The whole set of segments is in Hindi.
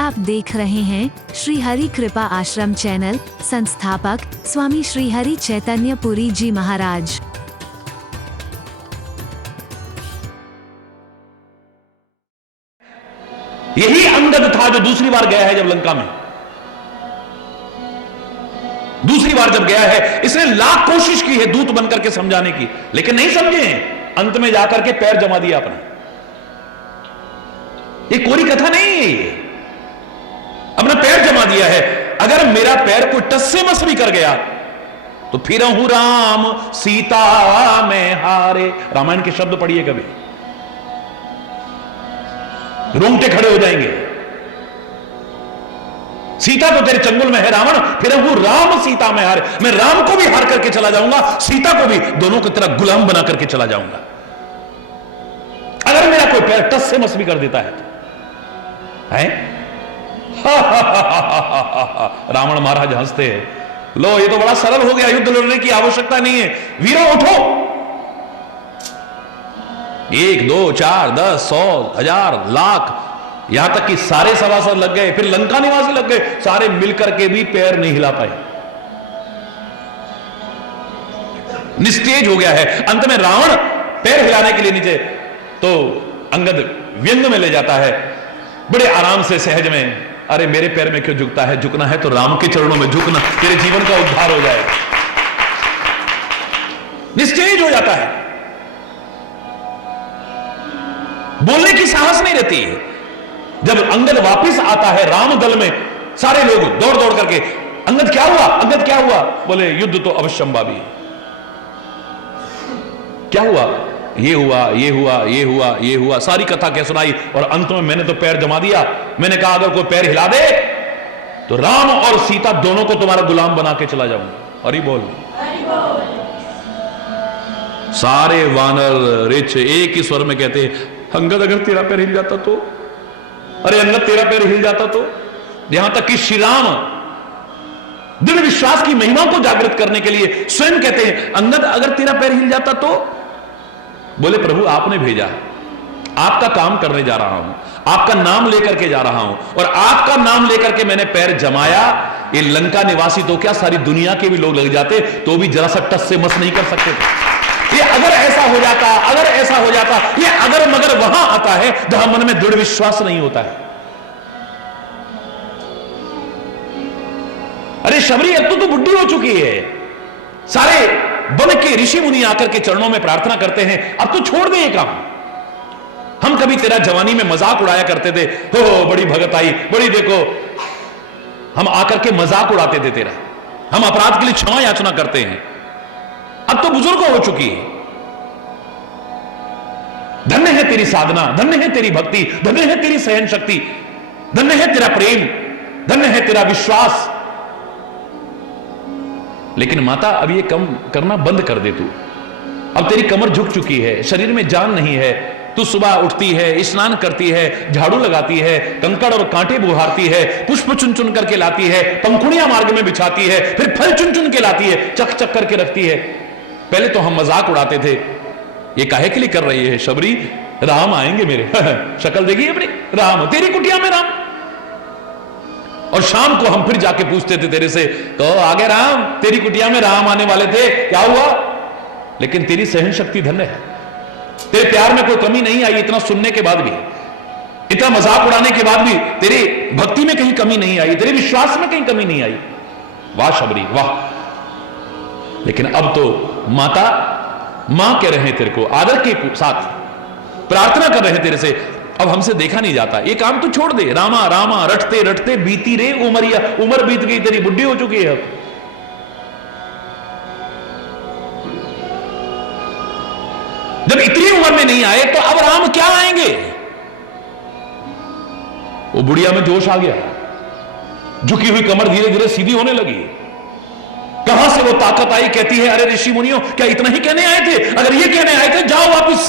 आप देख रहे हैं श्री हरि कृपा आश्रम चैनल। संस्थापक स्वामी श्री हरि चैतन्य पुरी जी महाराज। यही अंगद था जो दूसरी बार गया है जब लंका में। दूसरी बार जब गया है, इसने लाख कोशिश की है दूत बनकर के समझाने की, लेकिन नहीं समझे। अंत में जाकर के पैर जमा दिया अपना। ये कोरी कथा नहीं है, ये अपना पैर जमा दिया है। अगर मेरा पैर कोई टस से मस भी कर गया तो फिर हूं राम सीता में हारे। रामायण के शब्द पढ़िए कभी, रोंगटे खड़े हो जाएंगे। सीता तो तेरे चंगुल में है रावण, फिर हूं राम सीता में हारे। मैं राम को भी हार करके चला जाऊंगा, सीता को भी, दोनों की तरह गुलाम बना करके चला जाऊंगा। अगर मेरा कोई पैर टस से मस भी कर देता है तो रावण महाराज हंसते हैं। लो, ये तो बड़ा सरल हो गया, युद्ध लड़ने की आवश्यकता नहीं है। वीरों उठो, 1 2 4 10 100 1000 लाख, यहां तक कि सारे सभासद लग गए, फिर लंका निवासी लग गए, सारे मिलकर के भी पैर नहीं हिला पाए। निस्तेज हो गया है। अंत में रावण पैर हिलाने के लिए नीचे, तो अंगद व्यंग में ले जाता है बड़े आराम से, सहज में। अरे मेरे पैर में क्यों झुकता है? झुकना है तो राम के चरणों में झुकना, तेरे जीवन का उद्धार हो जाएगा। निस्तेज हो जाता है, बोलने की साहस नहीं रहती है। जब अंगद वापस आता है राम दल में, सारे लोग दौड़ दौड़ करके, अंगद क्या हुआ, अंगद क्या हुआ? बोले युद्ध तो अवश्यंभावी। क्या हुआ? ये हुआ, ये हुआ, ये हुआ, ये हुआ, सारी कथा क्या सुनाई। और अंत में मैंने तो पैर जमा दिया। मैंने कहा अगर कोई पैर हिला दे तो राम और सीता दोनों को तुम्हारा गुलाम बना के चला जाऊंगा। हरि बोल। सारे वानर ऋछ एक ही स्वर में कहते, अंगद अगर तेरा पैर हिल जाता तो, अरे अंगद तेरा पैर हिल जाता तो। यहां तक कि श्री राम दृढ़ विश्वास की महिमा को जागृत करने के लिए स्वयं कहते हैं, अंगद अगर तेरा पैर हिल जाता तो। बोले प्रभु आपने भेजा, आपका काम करने जा रहा हूं, आपका नाम लेकर के जा रहा हूं, और आपका नाम लेकर के मैंने पैर जमाया। ये लंका निवासी तो क्या, सारी दुनिया के भी लोग लग जाते तो भी जरा सा टस से मस नहीं कर सकते थे। ये अगर ऐसा हो जाता, अगर ऐसा हो जाता, ये अगर मगर वहां आता है जहां मन में दृढ़ विश्वास नहीं होता है। अरे शबरी अब तो बुढ़ी हो चुकी है, सारे वन के ऋषि मुनि आकर के चरणों में प्रार्थना करते हैं, अब तो छोड़ दे ये काम। हम कभी तेरा जवानी में मजाक उड़ाया करते थे, हो बड़ी भगत आई, बड़ी देखो, हम आकर के मजाक उड़ाते थे तेरा, हम अपराध के लिए क्षमा याचना करते हैं। अब तो बुजुर्ग हो चुकी है। धन्य है तेरी साधना, धन्य है तेरी भक्ति, धन्य है तेरी सहन शक्ति, धन्य है तेरा प्रेम, धन्य है तेरा विश्वास। लेकिन माता अब ये कम करना बंद कर दे तू। अब तेरी कमर झुक चुकी है, शरीर में जान नहीं है। तू सुबह उठती है, स्नान करती है, झाड़ू लगाती है, कंकड़ और कांटे बुहारती है, पुष्प चुन चुन करके लाती है, पंखुड़ियां मार्ग में बिछाती है, फिर फल चुन चुन के लाती है, चक चक करके रखती है। पहले तो हम मजाक उड़ाते थे, ये काहे के लिए कर रही है शबरी? राम आएंगे मेरे शक्ल देगी अपनी, राम तेरी कुटिया में राम। और शाम को हम फिर जाके पूछते थे तेरे से, तो आगे राम, तेरी कुटिया में राम आने वाले थे, क्या हुआ? लेकिन तेरी सहन शक्ति धन्य है, तेरे प्यार में कोई कमी नहीं आई। इतना सुनने के बाद भी, इतना मजाक उड़ाने के बाद भी तेरी भक्ति में कहीं कमी नहीं आई, तेरे विश्वास में कहीं कमी नहीं आई। वाह शबरी वाह। लेकिन अब तो माता मां कह रहे हैं तेरे को, आदर के साथ प्रार्थना कर रहे हैं तेरे से, अब हमसे देखा नहीं जाता, ये काम तू छोड़ दे। रामा रामा रटते रटते बीती रे उमरिया, उम्र बीत गई तेरी, बुढ़ी हो चुकी है अब। जब इतनी उम्र में नहीं आए तो अब राम क्या आएंगे? वो बुढ़िया में जोश आ गया, झुकी हुई कमर धीरे धीरे सीधी होने लगी। कहां से वो ताकत आई? कहती है अरे ऋषि मुनियों, क्या इतना ही कहने आए थे? अगर ये कहने आए थे, जाओ वापिस।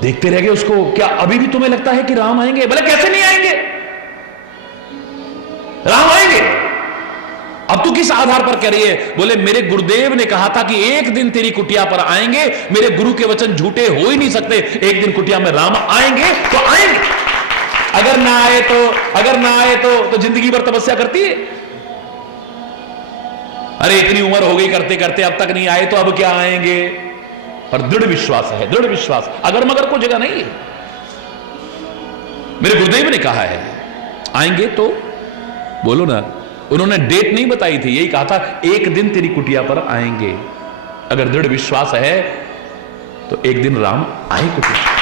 देखते रह गए उसको। क्या अभी भी तुम्हें लगता है कि राम आएंगे? बोले कैसे नहीं आएंगे, राम आएंगे। अब तू किस आधार पर कह रही है? बोले मेरे गुरुदेव ने कहा था कि एक दिन तेरी कुटिया पर आएंगे, मेरे गुरु के वचन झूठे हो ही नहीं सकते। एक दिन कुटिया में राम आएंगे तो आएंगे। अगर ना आए तो जिंदगी भर तपस्या करती है। अरे इतनी उम्र हो गई करते करते, अब तक नहीं आए तो अब क्या आएंगे। पर दृढ़ विश्वास है, दृढ़ विश्वास, अगर मगर को जगह नहीं है। मेरे गुरुदेव ने कहा है आएंगे तो बोलो ना। उन्होंने डेट नहीं बताई थी, यही कहा था एक दिन तेरी कुटिया पर आएंगे। अगर दृढ़ विश्वास है तो एक दिन राम आए कुटिया।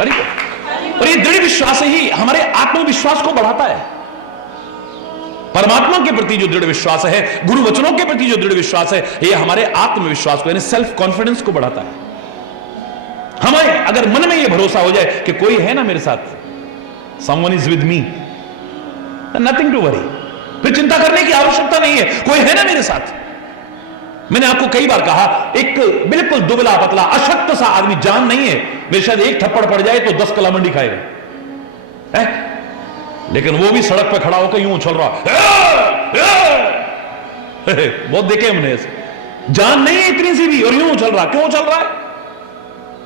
और ये दृढ़ विश्वास ही हमारे आत्मविश्वास को बढ़ाता है। परमात्मा के प्रति जो दृढ़ विश्वास है, गुरु वचनों के प्रति जो दृढ़ विश्वास है, ये हमारे आत्मविश्वास को यानी सेल्फ कॉन्फिडेंस को बढ़ाता है। हमारे अगर मन में ये भरोसा हो जाए कि कोई है ना मेरे साथ, someone is with me, nothing to worry, फिर चिंता करने की आवश्यकता नहीं है, कोई है ना मेरे साथ। मैंने आपको कई बार कहा, एक बिल्कुल दुबला पतला अशक्त सा आदमी, जान नहीं है, मेरे शायद एक थप्पड़ पड़ जाए तो 10 कला मंडी खाएगा है? लेकिन वो भी सड़क पे खड़ा होकर यूं उछल रहा बहुत देखे हमने ऐसे, जान नहीं है इतनी सी भी और यूं उछल रहा। क्यों उछल रहा है?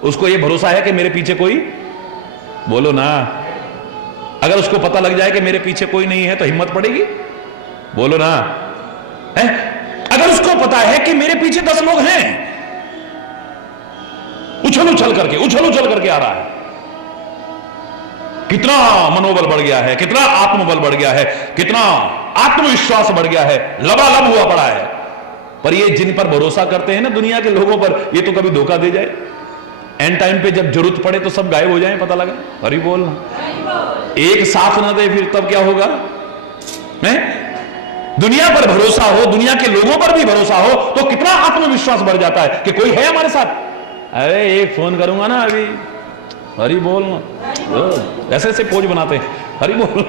उसको ये भरोसा है कि मेरे पीछे कोई, बोलो ना, अगर उसको पता लग जाए कि मेरे पीछे कोई नहीं है तो हिम्मत पड़ेगी, बोलो ना है? अगर उसको पता है कि मेरे पीछे 10 लोग हैं, उछल उछल करके आ रहा है, कितना मनोबल बढ़ गया है, कितना आत्मबल बढ़ गया है, कितना आत्मविश्वास बढ़ गया है, लबालब हुआ पड़ा है। पर ये जिन पर भरोसा करते हैं ना दुनिया के लोगों पर, ये तो कभी धोखा दे जाए, एंड टाइम पे जब जरूरत पड़े तो सब गायब हो जाए, पता लगा। हरि बोल, एक साथ ना दे फिर तब क्या होगा? दुनिया पर भरोसा हो, दुनिया के लोगों पर भी भरोसा हो तो कितना आत्मविश्वास बढ़ जाता है कि कोई है हमारे साथ। अरे एक फोन करूंगा ना अभी, हरि बोल, ऐसे ऐसे पोज बनाते हैं, हरि बोल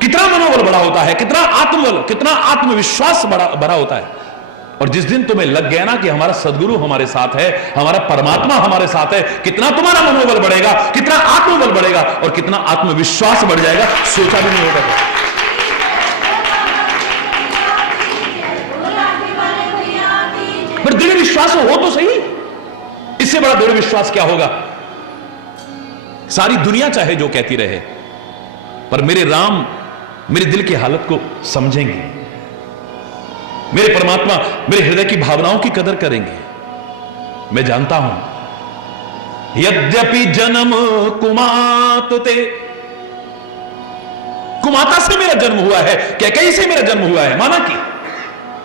कितना मनोबल बड़ा होता है, कितना आत्मबल, कितना आत्मविश्वास बड़ा होता है। और जिस दिन तुम्हें लग गया ना कि हमारा सदगुरु हमारे साथ है, हमारा परमात्मा हमारे साथ है, कितना तुम्हारा मनोबल बढ़ेगा, कितना आत्मबल बढ़ेगा और कितना आत्मविश्वास बढ़ जाएगा, सोचा भी नहीं होगा। पर दृढ़ विश्वास हो तो सही, इससे बड़ा दृढ़ विश्वास क्या होगा? सारी दुनिया चाहे जो कहती रहे, पर मेरे राम मेरे दिल की हालत को समझेंगे, मेरे परमात्मा मेरे हृदय की भावनाओं की कदर करेंगे। मैं जानता हूं यद्यपि जन्म कुमाते, कुमाता से मेरा जन्म हुआ है, कैकेयी से मेरा जन्म हुआ है, माना कि,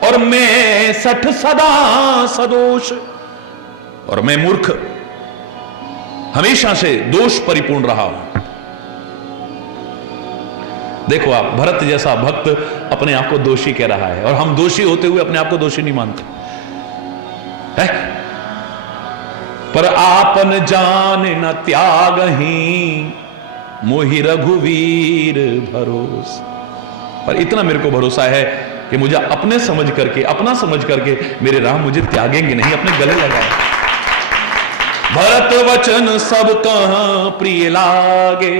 और मैं 60 सदा सदोष, और मैं मूर्ख हमेशा से दोष परिपूर्ण रहा हूं। देखो आप, भरत जैसा भक्त अपने आप को दोषी कह रहा है, और हम दोषी होते हुए अपने आप को दोषी नहीं मानते है? पर आपन जान न त्याग ही मोहि रघुवीर भरोस। पर इतना मेरे को भरोसा है कि मुझे अपने समझ करके, अपना समझ करके मेरे राम मुझे त्यागेंगे नहीं, अपने गले लगाए। भरत वचन सब कहां प्रिय लागे,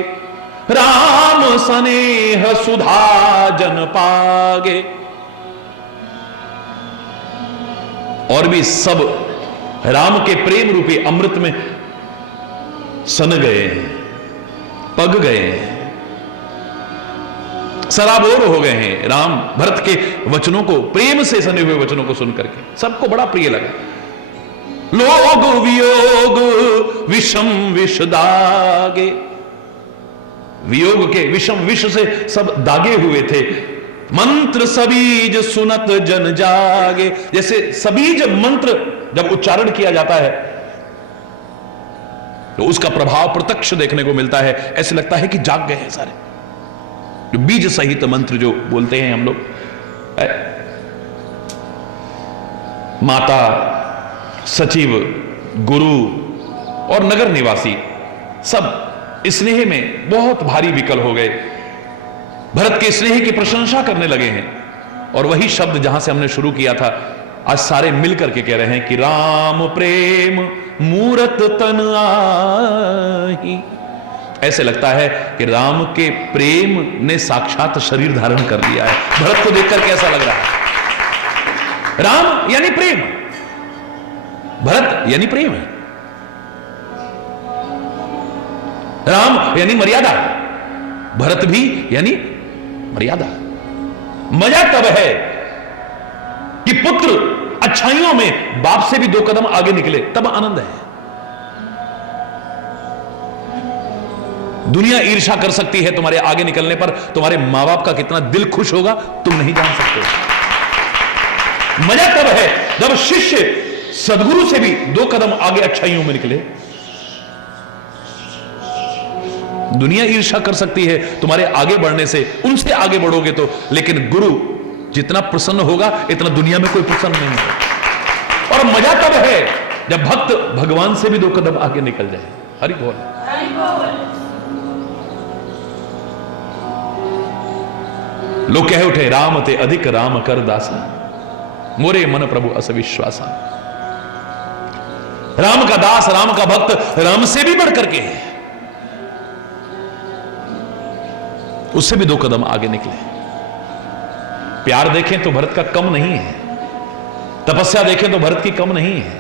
राम स्नेह सुधा जन पागे। और भी सब राम के प्रेम रूपी अमृत में सन गए हैं, पग गए हैं, सराबोर हो गए हैं। राम भरत के वचनों को, प्रेम से सने हुए वचनों को सुन करके सबको बड़ा प्रिय लगा। लोग वियोग विषम विष दागे, वियोग के विषम विष से सब दागे हुए थे। मंत्र सबीज सुनत जन जागे, जैसे सबीज मंत्र जब उच्चारण किया जाता है तो उसका प्रभाव प्रत्यक्ष देखने को मिलता है, ऐसे लगता है कि जाग गए हैं सारे। जो बीज सहित मंत्र जो बोलते हैं हम लोग, माता, सचिव, गुरु और नगर निवासी सब स्नेह में बहुत भारी विकल हो गए, भरत के स्नेह की प्रशंसा करने लगे हैं। और वही शब्द जहां से हमने शुरू किया था, आज सारे मिलकर के कह रहे हैं कि राम प्रेम मूरत तन आही। ऐसे लगता है कि राम के प्रेम ने साक्षात शरीर धारण कर लिया है। भरत को देखकर कैसा लग रहा है? राम यानी प्रेम, भरत यानी प्रेम है। राम यानी मर्यादा, भरत भी यानी मर्यादा। मजा तब है कि पुत्र अच्छाइयों में बाप से भी 2 कदम आगे निकले, तब आनंद है। दुनिया ईर्ष्या कर सकती है तुम्हारे आगे निकलने पर, तुम्हारे मां बाप का कितना दिल खुश होगा तुम नहीं जान सकते। मजा तब है जब शिष्य सदगुरु से भी 2 कदम आगे अच्छाइयों में निकले। दुनिया ईर्ष्या कर सकती है तुम्हारे आगे बढ़ने से, उनसे आगे बढ़ोगे तो, लेकिन गुरु जितना प्रसन्न होगा इतना दुनिया में कोई प्रसन्न नहीं होगा। और मजा तब है जब भक्त भगवान से भी 2 कदम आगे निकल जाए। हरि बोल। लोग कह उठे राम ते अधिक राम कर दासा, मोरे मन प्रभु अस विश्वासा। राम का दास, राम का भक्त राम से भी बढ़ करके है, उससे भी 2 कदम आगे निकले। प्यार देखें तो भरत का कम नहीं है, तपस्या देखें तो भरत की कम नहीं है,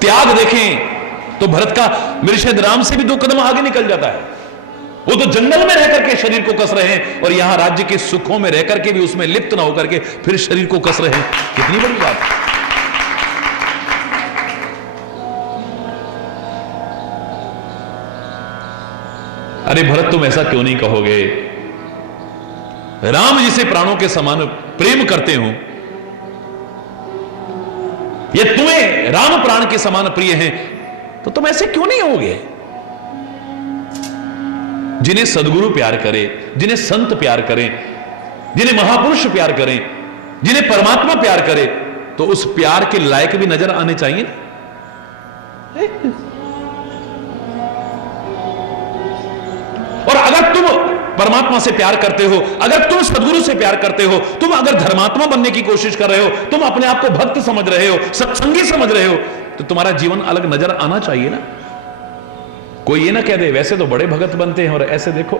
त्याग देखें तो भरत का मेरे शायद राम से भी 2 कदम आगे निकल जाता है। वो तो जंगल में रहकर के शरीर को कस रहे हैं और यहां राज्य के सुखों में रहकर के भी उसमें लिप्त ना होकर के फिर शरीर को कस रहे हैं। कितनी बड़ी बात है। अरे भरत तुम ऐसा क्यों नहीं कहोगे? राम जिसे प्राणों के समान प्रेम करते हो, ये तुम्हें राम प्राण के समान प्रिय हैं, तो तुम ऐसे क्यों नहीं होगे? जिन्हें सदगुरु प्यार करे, जिन्हें संत प्यार करें, जिन्हें महापुरुष प्यार करें, जिन्हें परमात्मा प्यार करे, तो उस प्यार के लायक भी नजर आने चाहिए। और अगर तुम परमात्मा से प्यार करते हो, अगर तुम सदगुरु से प्यार करते हो, तुम अगर धर्मात्मा बनने की कोशिश कर रहे हो, तुम अपने आप को भक्त समझ रहे हो, सत्संगी समझ रहे हो, तो तुम्हारा जीवन अलग नजर आना चाहिए ना। कोई ये ना कह दे वैसे तो बड़े भगत बनते हैं और ऐसे देखो,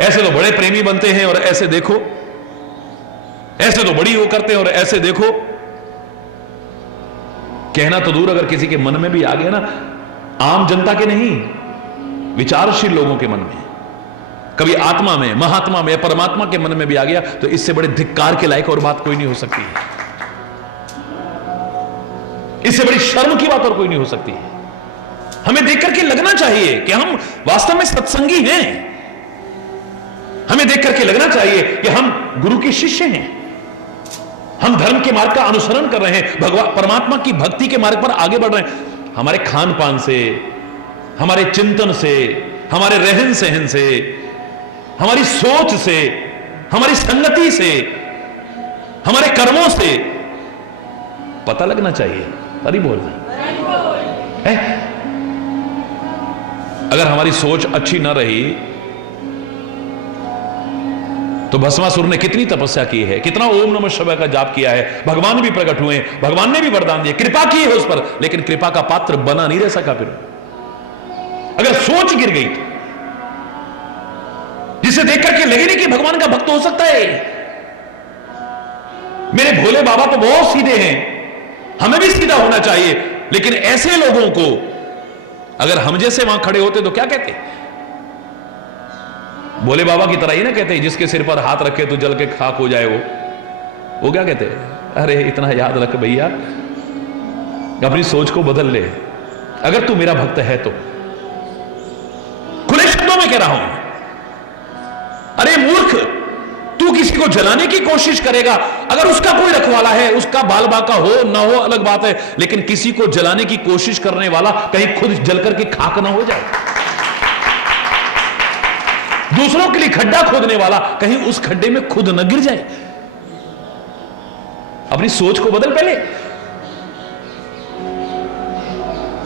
ऐसे तो बड़े प्रेमी बनते हैं और ऐसे देखो, ऐसे तो बड़ी वो करते हैं और ऐसे देखो। कहना तो दूर, अगर किसी के मन में भी आ गया ना, आम जनता के नहीं, विचारशील लोगों के मन में, कभी आत्मा में, महात्मा में, परमात्मा के मन में भी आ गया, तो इससे बड़े धिक्कार के लायक और बात कोई नहीं हो सकती है। इससे बड़ी शर्म की बात और कोई नहीं हो सकती है। हमें देख करके लगना चाहिए कि हम वास्तव में सत्संगी हैं। हमें देख करके लगना चाहिए कि हम गुरु के शिष्य हैं, हम धर्म के मार्ग का अनुसरण कर रहे हैं, भगवान परमात्मा की भक्ति के मार्ग पर आगे बढ़ रहे हैं। हमारे खान पान से, हमारे चिंतन से, हमारे रहन सहन से, हमारी सोच से, हमारी संगति से, हमारे कर्मों से पता लगना चाहिए। अरे बोलना है। अगर हमारी सोच अच्छी ना रही तो भस्मासुर ने कितनी तपस्या की है, कितना ओम नमः शिवाय का जाप किया है, भगवान भी प्रकट हुए, भगवान ने भी वरदान दिए, कृपा की है उस पर, लेकिन कृपा का पात्र बना नहीं रह सका। फिर अगर सोच गिर गई तो जिसे देख करके लगे नहीं कि भगवान का भक्त हो सकता है। मेरे भोले बाबा तो बहुत सीधे हैं, हमें भी सीधा होना चाहिए, लेकिन ऐसे लोगों को अगर हम जैसे वहां खड़े होते तो क्या कहते? भोले बाबा की तरह ही ना कहते, जिसके सिर पर हाथ रखे तो जल के खाक हो जाए। वो क्या कहते? अरे इतना याद रख भैया, अपनी सोच को बदल ले, अगर तू मेरा भक्त है तो। खुले शब्दों में कह रहा हूं, अरे मूर्ख, तू किसी को जलाने की कोशिश करेगा, अगर उसका कोई रखवाला है, उसका बाल बाका हो ना हो अलग बात है, लेकिन किसी को जलाने की कोशिश करने वाला कहीं खुद जलकर के खाक ना हो जाए। दूसरों के लिए खड्डा खोदने वाला कहीं उस खड्डे में खुद न गिर जाए। अपनी सोच को बदल पहले।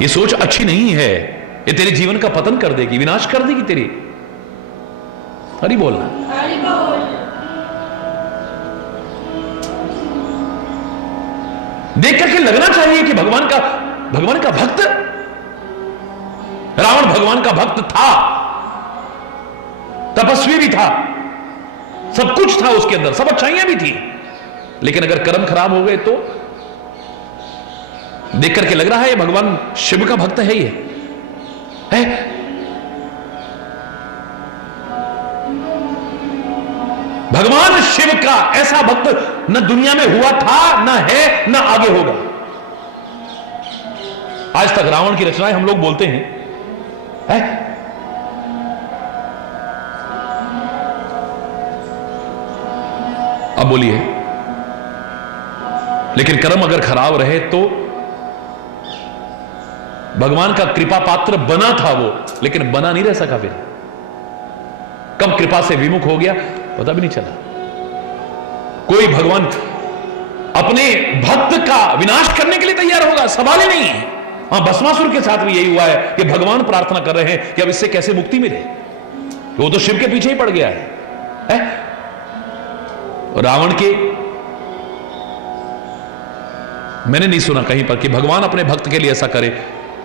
ये सोच अच्छी नहीं है, ये तेरे जीवन का पतन कर देगी, विनाश कर देगी तेरी। हरि बोलना। देख करके लगना चाहिए कि भगवान का भक्त, रावण भगवान का भक्त था, तपस्वी भी था, सब कुछ था उसके अंदर, सब अच्छाइयां भी थी, लेकिन अगर कर्म खराब हो गए तो देख करके लग रहा है ये भगवान शिव का भक्त है, ये है। भगवान शिव का ऐसा भक्त न दुनिया में हुआ था, न है, न आगे होगा। आज तक रावण की रचनाएं हम लोग बोलते हैं, है? अब बोलिए, लेकिन कर्म अगर खराब रहे तो भगवान का कृपा पात्र बना था वो, लेकिन बना नहीं रह सका। फिर कब कृपा से विमुख हो गया पता भी नहीं चला। कोई भगवान अपने भक्त का विनाश करने के लिए तैयार होगा, सवाल ही नहीं है। हां, भस्मासुर के साथ भी यही हुआ है कि भगवान प्रार्थना कर रहे हैं कि अब इससे कैसे मुक्ति मिले, वो तो शिव के पीछे ही पड़ गया है? रावण के मैंने नहीं सुना कहीं पर कि भगवान अपने भक्त के लिए ऐसा करे,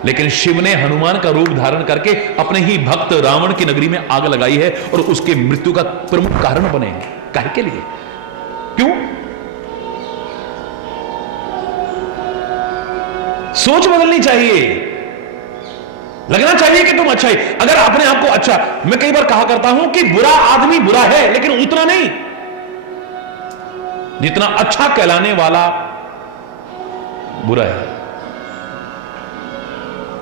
लेकिन शिव ने हनुमान का रूप धारण करके अपने ही भक्त रावण की नगरी में आग लगाई है और उसके मृत्यु का प्रमुख कारण बने हैं। काहे के लिए? क्यों? सोच बदलनी चाहिए, लगना चाहिए कि तुम अच्छा ही। अगर अपने आप को अच्छा, मैं कई बार कहा करता हूं कि बुरा आदमी बुरा है, लेकिन उतना नहीं जितना अच्छा कहलाने वाला बुरा है।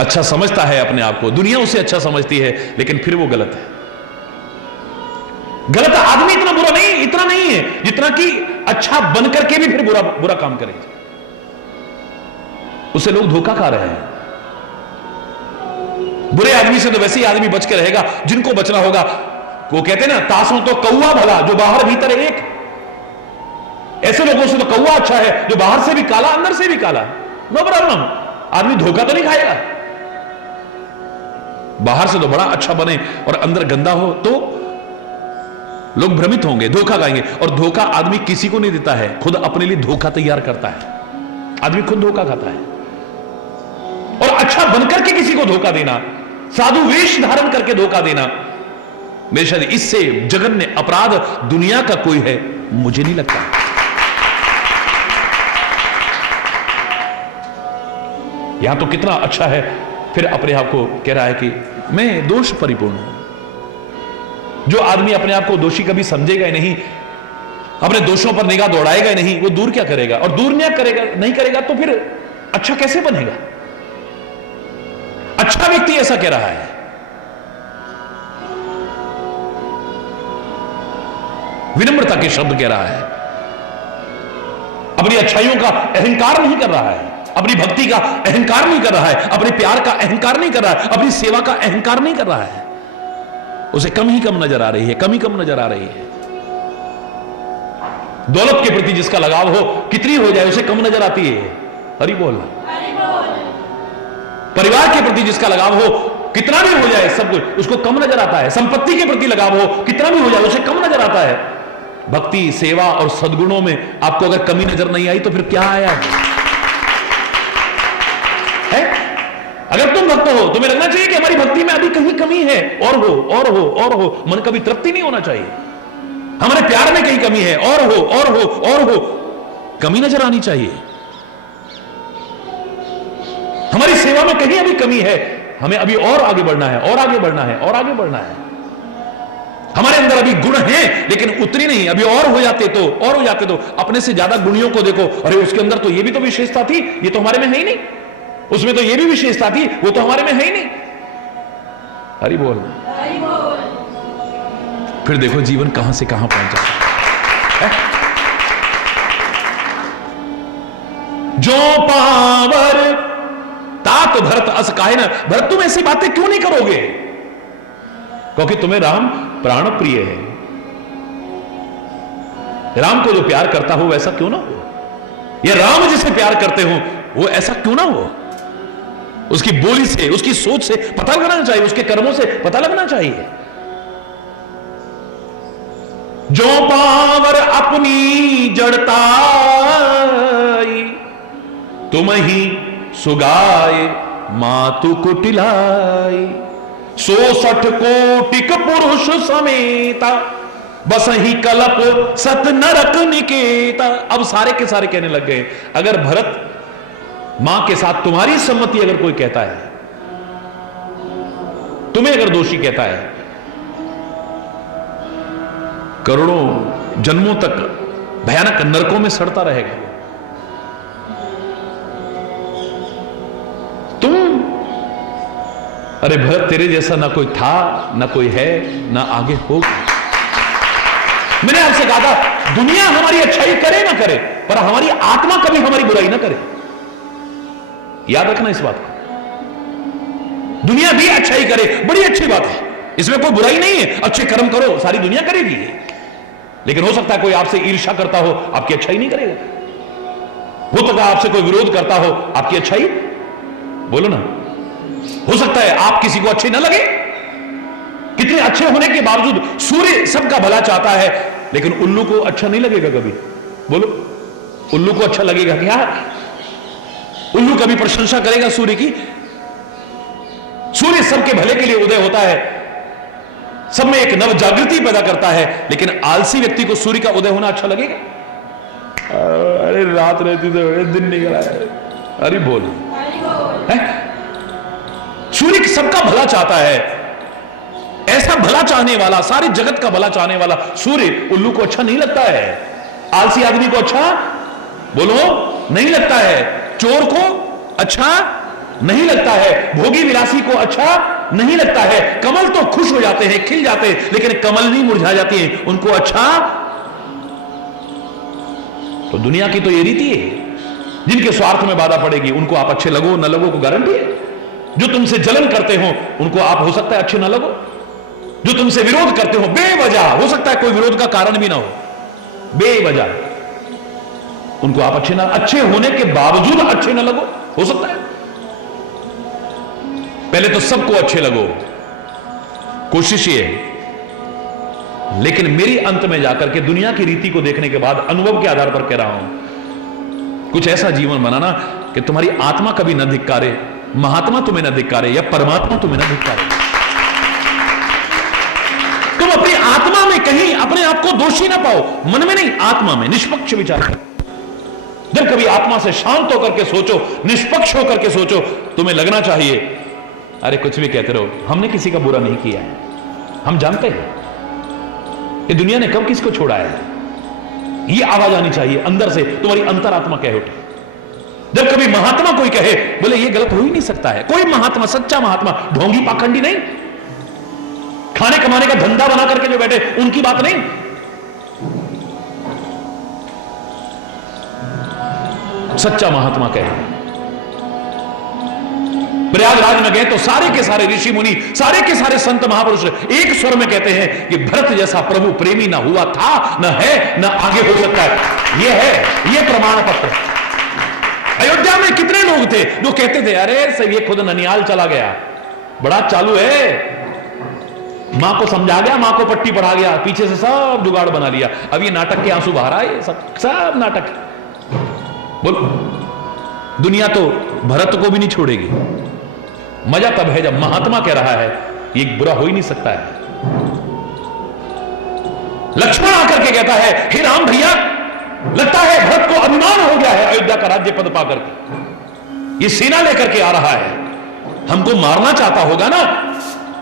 अच्छा समझता है अपने आप को, दुनिया उसे अच्छा समझती है, लेकिन फिर वो गलत है। गलत आदमी इतना बुरा नहीं, इतना नहीं है जितना कि अच्छा बनकर के भी फिर बुरा बुरा काम करे, उसे लोग धोखा खा रहे हैं। बुरे आदमी से तो वैसे ही आदमी बच के रहेगा जिनको बचना होगा। वो कहते हैं ना, तासों तो कौवा भला जो बाहर भीतर एक। ऐसे लोगों से तो कौवा अच्छा है जो बाहर से भी काला अंदर से भी काला। नो प्रॉब्लम, आदमी धोखा तो नहीं खाएगा। बाहर से तो बड़ा अच्छा बने और अंदर गंदा हो तो लोग भ्रमित होंगे, धोखा खाएंगे। और धोखा आदमी किसी को नहीं देता है, खुद अपने लिए धोखा तैयार करता है। आदमी खुद धोखा खाता है। और अच्छा बनकर के किसी को धोखा देना, साधु वेश धारण करके धोखा देना, मेरे शायद इससे जघन्य अपराध दुनिया का कोई है मुझे नहीं लगता। यहां तो कितना अच्छा है, फिर अपने आप को कह रहा है कि मैं दोष परिपूर्ण हूं। जो आदमी अपने आप को दोषी कभी समझेगा ही नहीं, अपने दोषों पर निगाह दौड़ाएगा ही नहीं, वो दूर क्या करेगा? और दूर नहीं करेगा तो फिर अच्छा कैसे बनेगा? अच्छा व्यक्ति ऐसा कह रहा है। विनम्रता के शब्द कह रहा है, अपनी अच्छाइयों का अहंकार नहीं कर रहा है, अपनी भक्ति का अहंकार नहीं कर रहा है, अपने प्यार का अहंकार नहीं कर रहा है, अपनी सेवा का अहंकार नहीं कर रहा है। उसे कम ही कम नजर आ रही है, कम ही कम नजर आ रही है। दौलत के प्रति जिसका लगाव हो, कितनी हो जाए उसे कम नजर आती है। हरि बोल। परिवार के प्रति जिसका लगाव हो, कितना भी हो जाए सब कुछ उसको कम नजर आता है। संपत्ति के प्रति लगाव हो, कितना भी हो जाए उसे कम नजर आता है। भक्ति, सेवा और सद्गुणों में आपको अगर कमी नजर नहीं आई तो फिर क्या आया है? अगर तुम भक्त हो, तुम्हें लगना चाहिए कि हमारी भक्ति में अभी कहीं कमी है, और हो और हो और हो। मन कभी तृप्ति नहीं होना चाहिए। हमारे प्यार में कहीं कमी है, और हो और हो और हो, कमी नजर आनी चाहिए। हमारी सेवा में कहीं अभी कमी है, हमें अभी और आगे बढ़ना है, और आगे बढ़ना है, और आगे बढ़ना है। हमारे अंदर अभी गुण हैं लेकिन उतनी नहीं, अभी और हो जाते तो, और हो जाते तो। अपने से ज्यादा गुणियों को देखो, अरे उसके अंदर तो ये भी तो विशेषता थी, ये तो हमारे में है ही नहीं। उसमें तो ये भी विशेषता थी, वो तो हमारे में है ही नहीं। हरि बोल। फिर देखो जीवन कहां से कहां पहुंच जाता है। जो पावर तात भरत अस काहे न। भरत तुम ऐसी बातें क्यों नहीं करोगे? क्योंकि तुम्हें राम प्राण प्रिय है। राम को जो प्यार करता हो वैसा क्यों ना हो, या राम जिसे प्यार करते हो वो ऐसा क्यों ना हो। उसकी बोली से, उसकी सोच से पता लगना चाहिए, उसके कर्मों से पता लगना चाहिए। जो पावर अपनी जड़ता तुम ही सुगाए मातु कुटिलाई। 160 कोटिक पुरुष समेता बस ही कलप सत नरक निकेता। अब सारे के सारे कहने लग गए, अगर भरत मां के साथ तुम्हारी सम्मति अगर कोई कहता है, तुम्हें अगर दोषी कहता है, करोड़ों जन्मों तक भयानक नरकों में सड़ता रहेगा। तुम, अरे भरत तेरे जैसा ना कोई था, ना कोई है, ना आगे होगा। मैंने आपसे कहा था दुनिया हमारी अच्छाई करे ना करे, पर हमारी आत्मा कभी हमारी बुराई ना करे। याद रखना इस बात को। दुनिया भी अच्छाई करे, बड़ी अच्छी बात है, इसमें कोई बुराई नहीं है। अच्छे कर्म करो, सारी दुनिया करेगी। लेकिन हो सकता है कोई आपसे ईर्ष्या करता हो, आपकी अच्छाई नहीं करेगा। हो सकता है आपसे कोई विरोध करता हो, आपकी अच्छाई, बोलो ना। हो सकता है आप किसी को अच्छे ना लगे, कितने अच्छे होने के बावजूद सूर्य सबका भला चाहता है, लेकिन उल्लू को अच्छा नहीं लगेगा कभी। बोलो, उल्लू को अच्छा लगेगा क्या? उल्लू कभी प्रशंसा करेगा सूर्य की? सूर्य सबके भले के लिए उदय होता है, सब में एक नव जागृति पैदा करता है, लेकिन आलसी व्यक्ति को सूर्य का उदय होना अच्छा लगेगा? अरे रात रहती तो दिन निकल आया। अरे बोल है? सूर्य सबका भला चाहता है, ऐसा भला चाहने वाला, सारे जगत का भला चाहने वाला सूर्य उल्लू को अच्छा नहीं लगता है। आलसी आदमी को अच्छा, बोलो, नहीं लगता है। चोर को अच्छा नहीं लगता है, भोगी विलासी को अच्छा नहीं लगता है। कमल तो खुश हो जाते हैं, खिल जाते हैं, लेकिन कमल नहीं मुरझा जाती है, उनको अच्छा। तो दुनिया की तो ये रीति है, जिनके स्वार्थ में बाधा पड़ेगी उनको आप अच्छे लगो न लगो को गारंटी है। जो तुमसे जलन करते हो उनको आप हो सकता है अच्छे ना लगो। जो तुमसे विरोध करते हो बेवजह, हो सकता है कोई विरोध का कारण भी ना हो, बेवजह उनको आप अच्छे होने के बावजूद अच्छे ना लगो, हो सकता है। पहले तो सबको अच्छे लगो, कोशिश ये है। लेकिन मेरी अंत में जाकर के दुनिया की रीति को देखने के बाद अनुभव के आधार पर कह रहा हूं, कुछ ऐसा जीवन बनाना कि तुम्हारी आत्मा कभी न धिक्कारे, महात्मा तुम्हें न धिक्कारे या परमात्मा तुम्हें न धिक्कारे। तुम अपनी आत्मा में कहीं अपने आप को दोषी ना पाओ, मन में नहीं, आत्मा में निष्पक्ष विचार करो। जब कभी आत्मा से शांत होकर के सोचो, निष्पक्ष होकर के सोचो, तुम्हें लगना चाहिए अरे कुछ भी कहते रहो, हमने किसी का बुरा नहीं किया है। हम जानते हैं ये दुनिया ने कब किसको छोड़ा है। ये आवाज आनी चाहिए अंदर से, तुम्हारी अंतरात्मा कह उठे। जब कभी महात्मा कोई कहे, बोले ये गलत हो ही नहीं सकता है। कोई महात्मा, सच्चा महात्मा, ढोंगी पाखंडी नहीं, खाने कमाने का धंधा बना करके जो बैठे उनकी बात नहीं। सच्चा महात्मा कहे। प्रयागराज में गए तो सारे के सारे ऋषि मुनि, सारे के सारे संत महापुरुष एक स्वर में कहते हैं कि भरत जैसा प्रभु प्रेमी ना हुआ था, न है, न आगे हो सकता है। ये है, ये प्रमाण पत्र। अयोध्या में कितने लोग थे जो कहते थे अरे सर ये खुद ननियाल चला गया, बड़ा चालू है, मां को समझा गया, मां को पट्टी पढ़ा गया, पीछे से सब जुगाड़ बना लिया, अब ये नाटक के आंसू बहा रहा है, सब नाटक। बोलो, दुनिया तो भरत को भी नहीं छोड़ेगी। मजा तब है जब महात्मा कह रहा है ये बुरा हो ही नहीं सकता है। लक्ष्मण आकर के कहता है हे राम भैया, लगता है भरत को अभिमान हो गया है अयोध्या का राज्य पद पाकर के, ये सेना लेकर के आ रहा है, हमको मारना चाहता होगा ना।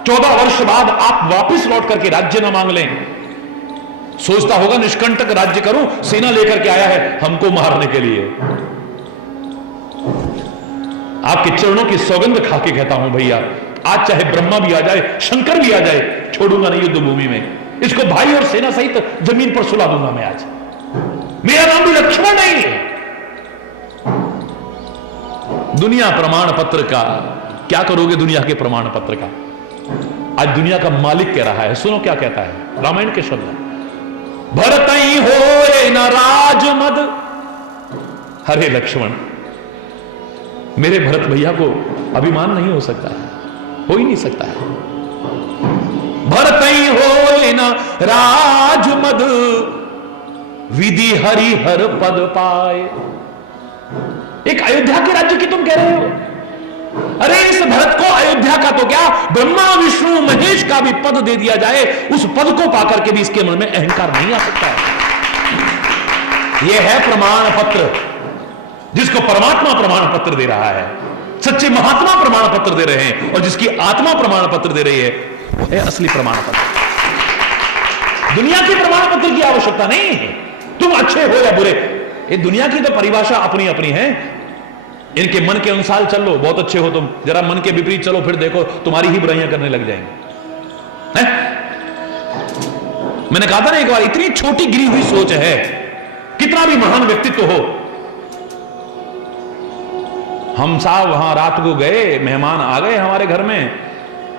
14 वर्ष बाद आप वापिस लौट करके राज्य ना मांग लें, सोचता होगा निष्कंटक राज्य करूं, सेना लेकर के आया है हमको मारने के लिए। आपके चरणों की सौगंध खा के कहता हूं भैया, आज चाहे ब्रह्मा भी आ जाए, शंकर भी आ जाए, छोड़ूंगा नहीं युद्ध भूमि में, इसको भाई और सेना सहित जमीन पर सुला दूंगा मैं। आज मेरा नाम भी लक्ष्मण नहीं है। दुनिया प्रमाण पत्र का क्या करोगे? दुनिया के प्रमाण पत्र का आज दुनिया का मालिक कह रहा है। सुनो क्या कहता है रामायण के शब्द, भरतई होए न राजमद। हरे लक्ष्मण, मेरे भरत भैया को अभिमान नहीं हो सकता है, हो ही नहीं सकता है। भरतई होए न राजमद, विधि हरि हर पद पाए। एक अयोध्या के राज्य की तुम कह रहे हो? अरे इस भरत को अयोध्या का तो क्या, ब्रह्मा विष्णु महेश का भी पद दे दिया जाए, उस पद को पाकर के भी इसके मन में अहंकार नहीं आ सकता है। यह है प्रमाण पत्र। जिसको परमात्मा प्रमाण पत्र दे रहा है, सच्चे महात्मा प्रमाण पत्र दे रहे हैं, और जिसकी आत्मा प्रमाण पत्र दे रही है असली प्रमाण पत्र। दुनिया के प्रमाण पत्र की आवश्यकता नहीं है। तुम अच्छे हो या बुरे, ये दुनिया की तो परिभाषा अपनी अपनी है। इनके मन के अनुसार चल लो, बहुत अच्छे हो तुम, जरा मन के विपरीत चलो, फिर देखो तुम्हारी ही बुराइयां करने लग जाएंगे। मैंने कहा था ना एक बार, इतनी छोटी गिरी हुई सोच है, कितना भी महान व्यक्तित्व हो। हम साहब वहां रात को गए, मेहमान आ गए हमारे घर में,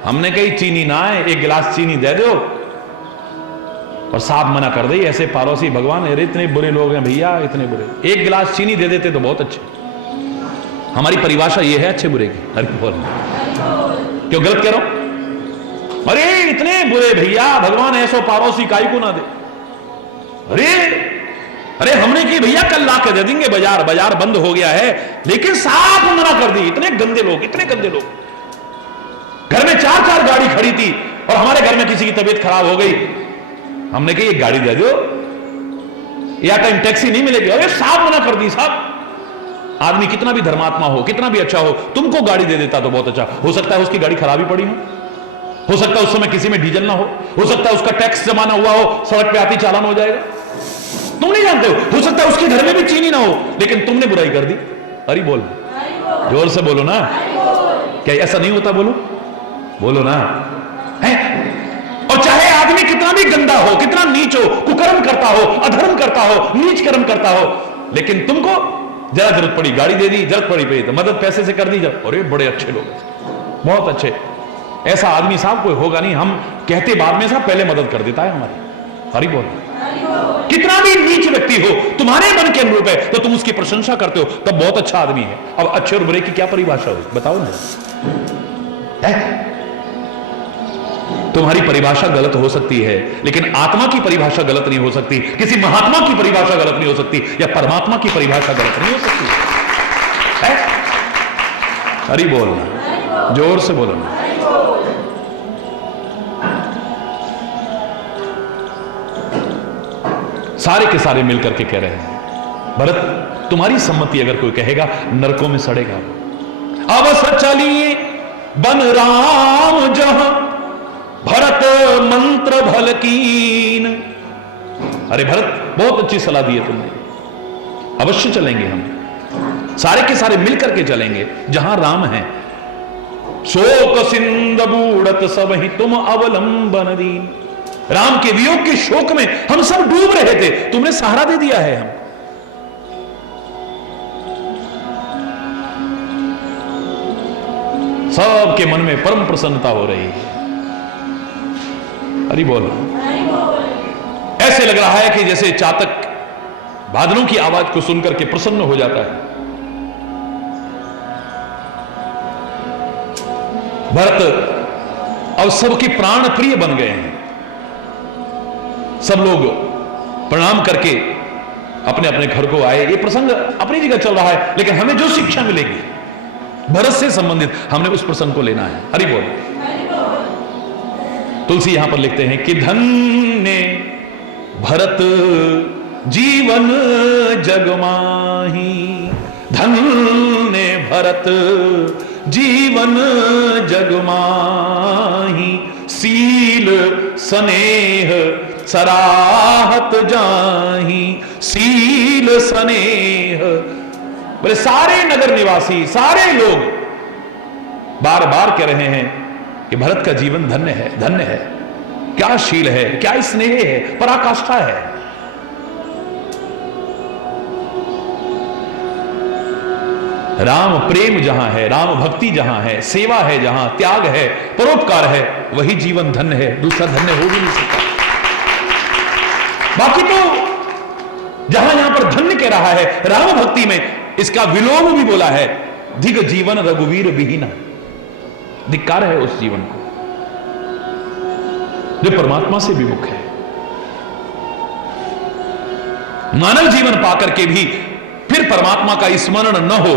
हमने कही चीनी ना है, एक गिलास चीनी दे दो, और साहब मना कर दी। ऐसे पड़ोसी भगवान, अरे इतने बुरे लोग हैं भैया, इतने बुरे। एक गिलास चीनी दे देते तो बहुत अच्छे। हमारी परिभाषा ये है अच्छे बुरे की। अरे बोल, क्यों गलत कह रहा हूं? अरे इतने बुरे भैया, भगवान ऐसो पड़ोसी काई को ना दे। अरे हमने की भैया कल ला के दे देंगे, बाजार बंद हो गया है, लेकिन साफ मना कर दी। इतने गंदे लोग, इतने गंदे लोग। घर में 4 गाड़ी खड़ी थी, और हमारे घर में किसी की तबीयत खराब हो गई, हमने कही एक गाड़ी दे दो, या टाइम टैक्सी नहीं मिलेगी। अरे साफ मना कर दी साहब। आदमी कितना भी धर्मात्मा हो, कितना भी अच्छा हो, तुमको गाड़ी दे देता तो बहुत अच्छा। हो सकता है उसकी गाड़ी खराबी पड़ी हो सकता है उस समय किसी में डीजल ना हो सकता है उसका टैक्स जमा ना हुआ हो, सड़क पे आती चालान हो जाएगा, तुम नहीं जानते हो सकता है उसके घर में भी चीनी ना हो, लेकिन तुमने बुराई कर दी। अरे बोल, जोर से बोलो ना, क्या ऐसा नहीं होता? बोलो ना है? और चाहे आदमी कितना भी गंदा हो, कितना नीच हो, कुकर्म करता हो, अधर्म करता हो, नीच कर्म करता हो, लेकिन तुमको जरा जरूरत पड़ी गाड़ी दे दी, जरूरत पड़ी पे तो मदद पैसे से कर दी। अरे बड़े अच्छे लोग, बहुत अच्छे। ऐसा आदमी साहब कोई होगा नहीं, हम कहते बाद में साहब पहले मदद कर देता है हमारी। हरी बोल। कितना भी नीच व्यक्ति हो, तुम्हारे मन के अनुरूप है तो तुम उसकी प्रशंसा करते हो, तब बहुत अच्छा आदमी है। अब अच्छे और बुरे की क्या परिभाषा हो, बताओ ना। तुम्हारी परिभाषा गलत हो सकती है, लेकिन आत्मा की परिभाषा गलत नहीं हो सकती, किसी महात्मा की परिभाषा गलत नहीं हो सकती, या परमात्मा की परिभाषा गलत नहीं हो सकती है? हरी बोलना, जोर से बोलना। सारे के सारे मिलकर के कह रहे हैं, भरत तुम्हारी सम्मति अगर कोई कहेगा नरकों में सड़ेगा। अवश्य चलिए बन राम जहां, भरत मंत्र भल कीन। अरे भरत बहुत अच्छी सलाह दी है तुमने, अवश्य चलेंगे हम, सारे के सारे मिलकर के चलेंगे जहां राम है। शोक सिंध बूढ़त सब ही तुम अवलंबन दीन। राम के वियोग के शोक में हम सब डूब रहे थे, तुमने सहारा दे दिया है। हम सबके मन में परम प्रसन्नता हो रही है। हरि बोल। ऐसे लग रहा है कि जैसे चातक बादलों की आवाज को सुनकर के प्रसन्न हो जाता है। भरत अब सबके प्राण प्रिय बन गए हैं। सब लोग प्रणाम करके अपने अपने घर को आए। ये प्रसंग अपनी जगह चल रहा है, लेकिन हमें जो शिक्षा मिलेगी भरत से संबंधित, हमने उस प्रसंग को लेना है। हरि बोल। तुलसी यहां पर लिखते हैं कि धन्य भरत जीवन जगमाही, धन्य भरत जीवन जगमाही, सील स्नेह सराहत जाही, सील स्नेह। बोले सारे नगर निवासी, सारे लोग बार बार कह रहे हैं कि भरत का जीवन धन्य है, धन्य है। क्या शील है, क्या स्नेह है, पराकाष्ठा है। राम प्रेम जहां है, राम भक्ति जहां है, सेवा है जहां, त्याग है, परोपकार है, वही जीवन धन्य है। दूसरा धन्य हो भी नहीं सकता। बाकी तो जहां यहां पर धन्य कह रहा है राम भक्ति में, इसका विलोम भी बोला है, धिग जीवन रघुवीर विहीना। धिक्कार है उस जीवन को जो परमात्मा से विमुख है। मानव जीवन पाकर के भी फिर परमात्मा का स्मरण न हो,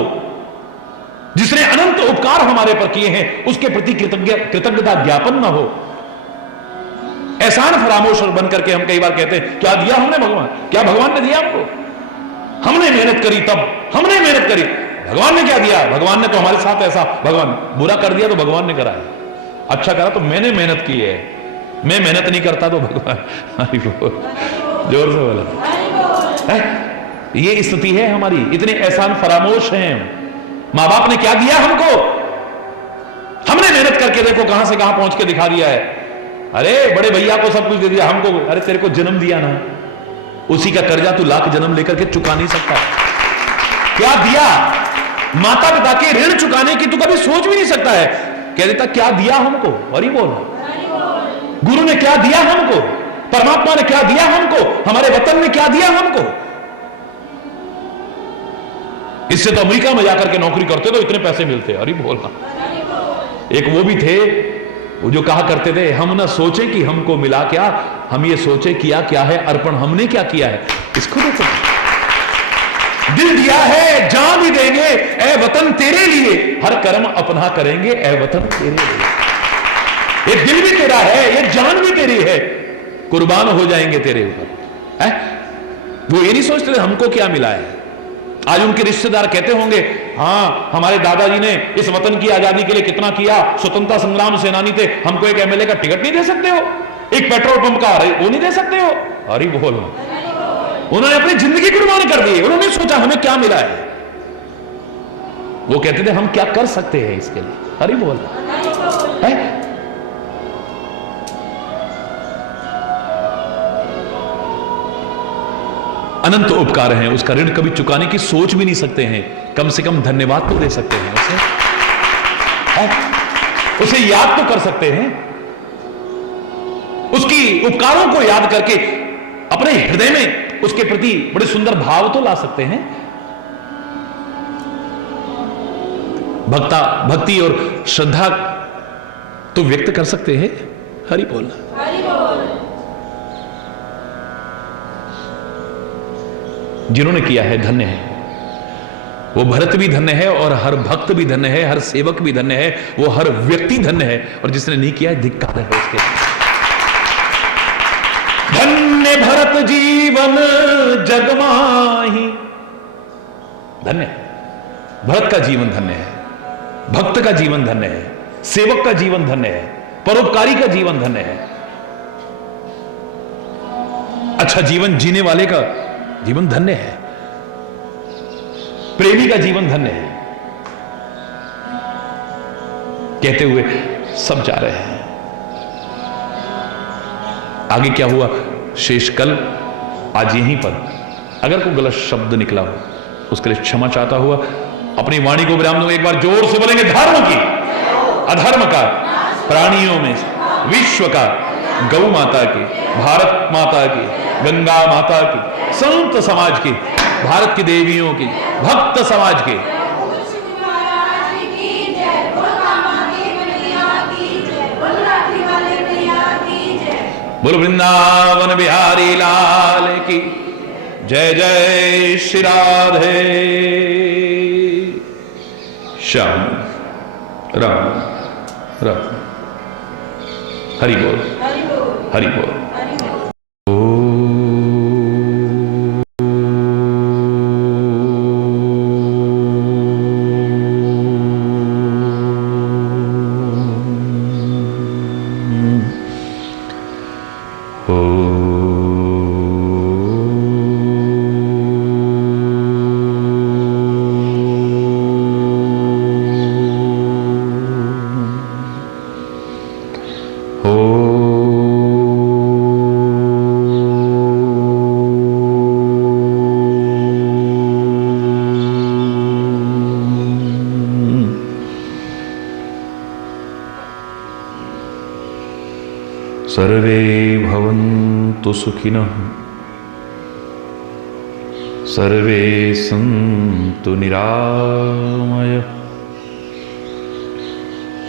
जिसने अनंत उपकार हमारे पर किए हैं उसके प्रति कृतज्ञता ज्ञापन न हो, एहसान फरामोश बनकर के हम कई बार कहते हैं क्या दिया हमने भगवान, क्या भगवान ने दिया हमको। हमने मेहनत करी, तब हमने मेहनत करी। भगवान ने क्या दिया? भगवान ने तो हमारे साथ ऐसा, भगवान बुरा कर दिया तो भगवान ने करा है, अच्छा करा तो मैंने मेहनत की है, मैं मेहनत नहीं करता तो भगवान। जोर से बोला। ये स्थिति है हमारी, इतने एहसान फरामोश हैं। मां बाप ने क्या दिया हमको? हमने मेहनत करके देखो कहां से कहां पहुंच के दिखा दिया है। अरे बड़े भैया को सब कुछ दे दिया, हमको अरे तेरे को जन्म दिया ना, उसी का कर्जा तू लाख जन्म लेकर के चुका नहीं सकता। क्या दिया? माता पिता के ऋण चुकाने की तू कभी सोच भी नहीं सकता है। कह देता क्या दिया हमको? हरि बोल। गुरु ने क्या दिया हमको? परमात्मा ने क्या दिया हमको? हमारे वतन ने क्या दिया हमको? इससे तो अमेरिका में जाकर के नौकरी करते तो इतने पैसे मिलते। अरे बोलना। एक वो भी थे वो जो कहा करते थे, हम ना सोचे कि हमको मिला क्या, हम ये सोचे किया क्या है, अर्पण हमने क्या किया है। इसको देखो, दिल दिया है जान भी देंगे ए वतन तेरे लिए, हर कर्म अपना करेंगे ए वतन तेरे लिए। ये दिल भी तेरा है, ये जान भी तेरी है, कुर्बान हो जाएंगे तेरे ऊपर। है वो ये नहीं सोचते थे हमको क्या मिला है। आज उनके रिश्तेदार कहते होंगे हाँ हमारे दादाजी ने इस वतन की आजादी के लिए कितना किया, स्वतंत्रता संग्राम सेनानी थे, हमको एक एमएलए का टिकट नहीं दे सकते हो, एक पेट्रोल पंप का वो नहीं दे सकते हो। अरे बोल, उन्होंने अपनी जिंदगी कुर्बान कर दी, उन्होंने सोचा हमें क्या मिला है। वो कहते थे हम क्या कर सकते हैं इसके लिए। अरे बोल है? अनंत उपकार हैं, उसका ऋण कभी चुकाने की सोच भी नहीं सकते हैं, कम से कम धन्यवाद तो दे सकते हैं उसे याद तो कर सकते हैं, उसकी उपकारों को याद करके अपने हृदय में उसके प्रति बड़े सुंदर भाव तो ला सकते हैं। भक्ति और श्रद्धा तो व्यक्त कर सकते हैं। हरि बोल। जिन्होंने किया है धन्य है, वो भरत भी धन्य है और हर भक्त भी धन्य है, हर सेवक भी धन्य है, वो हर व्यक्ति धन्य है, और जिसने नहीं किया है धिक्कार है उसके। धन्य भरत जीवन जगमाही। धन्य भरत का जीवन धन्य है, भक्त का जीवन धन्य है, सेवक का जीवन धन्य है, परोपकारी का जीवन धन्य है। अच्छा जीवन जीने वाले का जीवन धन्य है, प्रेमी का जीवन धन्य है। कहते हुए सब जा रहे हैं। आगे क्या हुआ शेष कल आज यहीं पर अगर कोई गलत शब्द निकला हो उसके लिए क्षमा चाहता हुआ अपनी वाणी को विराम दूंगा। एक बार जोर से बोलेंगे धर्म की, अधर्म का, प्राणियों में, विश्व का, गौ माता की, भारत माता की, गंगा माता की, संत समाज की, भारत की देवियों की, भक्त समाज की, बोल वृंदावन बिहारी लाल की जय। जय श्री राधे श्याम राम राम। हरि बोल, हरि बोल। सर्वे भवन्तु सुखिनः, सर्वे सन्तु निरामयः,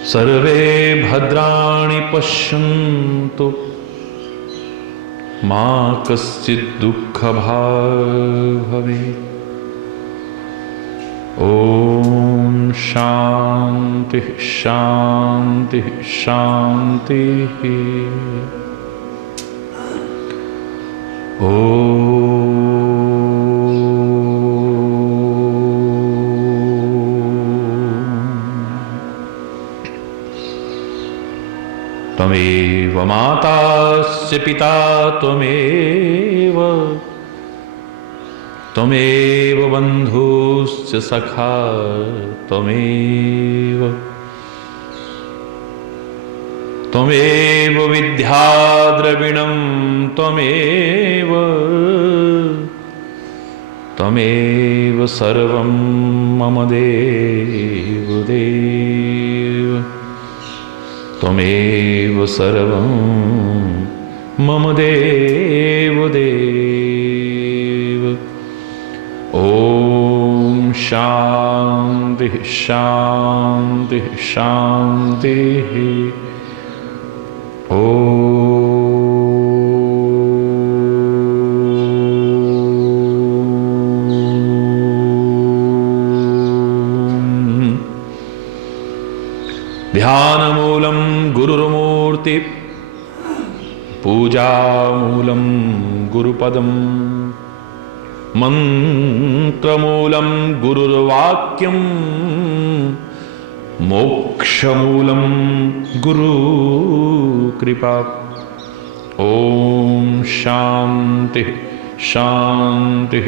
सर्वे भद्राणि पश्यन्तु मा कश्चित् दुःखभाग् भवेत्। ओम शांति शांति शांति। ओम त्वमेव मातास्य पिता त्वमेव, त्वमेव बन्धुश्च सखा त्वमेव, त्वमेव विद्या द्रविणं त्वमेव, त्वमेव सर्वं मम देव देव, त्वमेव सर्वं मम देव देव। ॐ शान्ति शान्ति शान्तिः। ध्यानमूलं गुरुर्मूर्ति, पूजामूलं गुरुपदं, मन्त्रमूलं गुरुर्वाक्यं, मोक्षमूलं गुरुकृपा। ॐ शान्ति शान्ति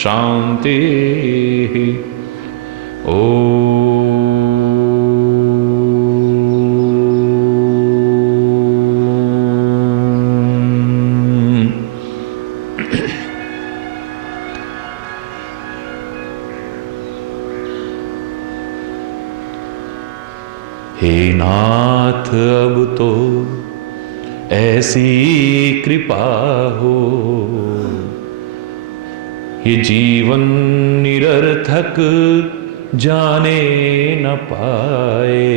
शान्तिः। ॐ हे नाथ अब तो ऐसी कृपा हो, ये जीवन निरर्थक जाने न पाए।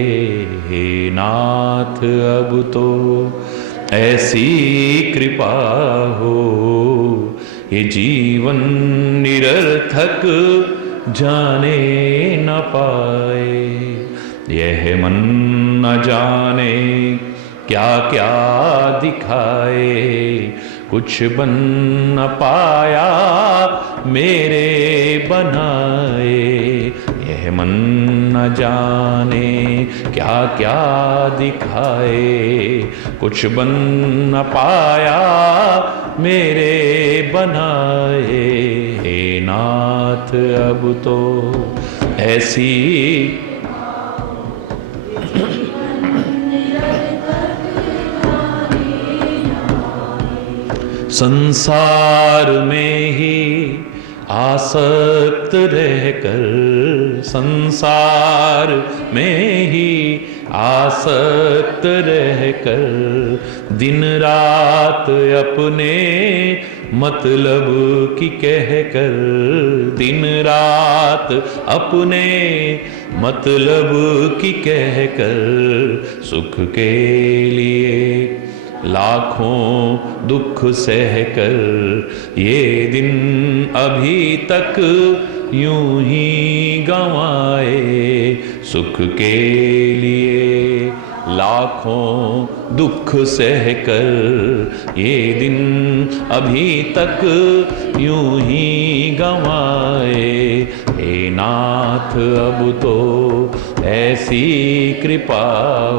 हे नाथ अब तो ऐसी कृपा हो, ये जीवन निरर्थक जाने न पाए। यह मन न जाने क्या क्या दिखाए, कुछ बन न पाया मेरे बनाए। यह मन न जाने क्या क्या दिखाए, कुछ बन न पाया मेरे बनाए। हे नाथ अब तो ऐसी संसार में ही आसक्त रहकर, संसार में ही आसक्त रहकर, दिन रात अपने मतलब की कहकर, दिन रात अपने मतलब की कहकर, सुख के लिए लाखों दुख सहकर, ये दिन अभी तक यूं ही गंवाए। सुख के लिए लाखों दुख सहकर, ये दिन अभी तक यूं ही गंवाए। हे नाथ अब तो ऐसी कृपा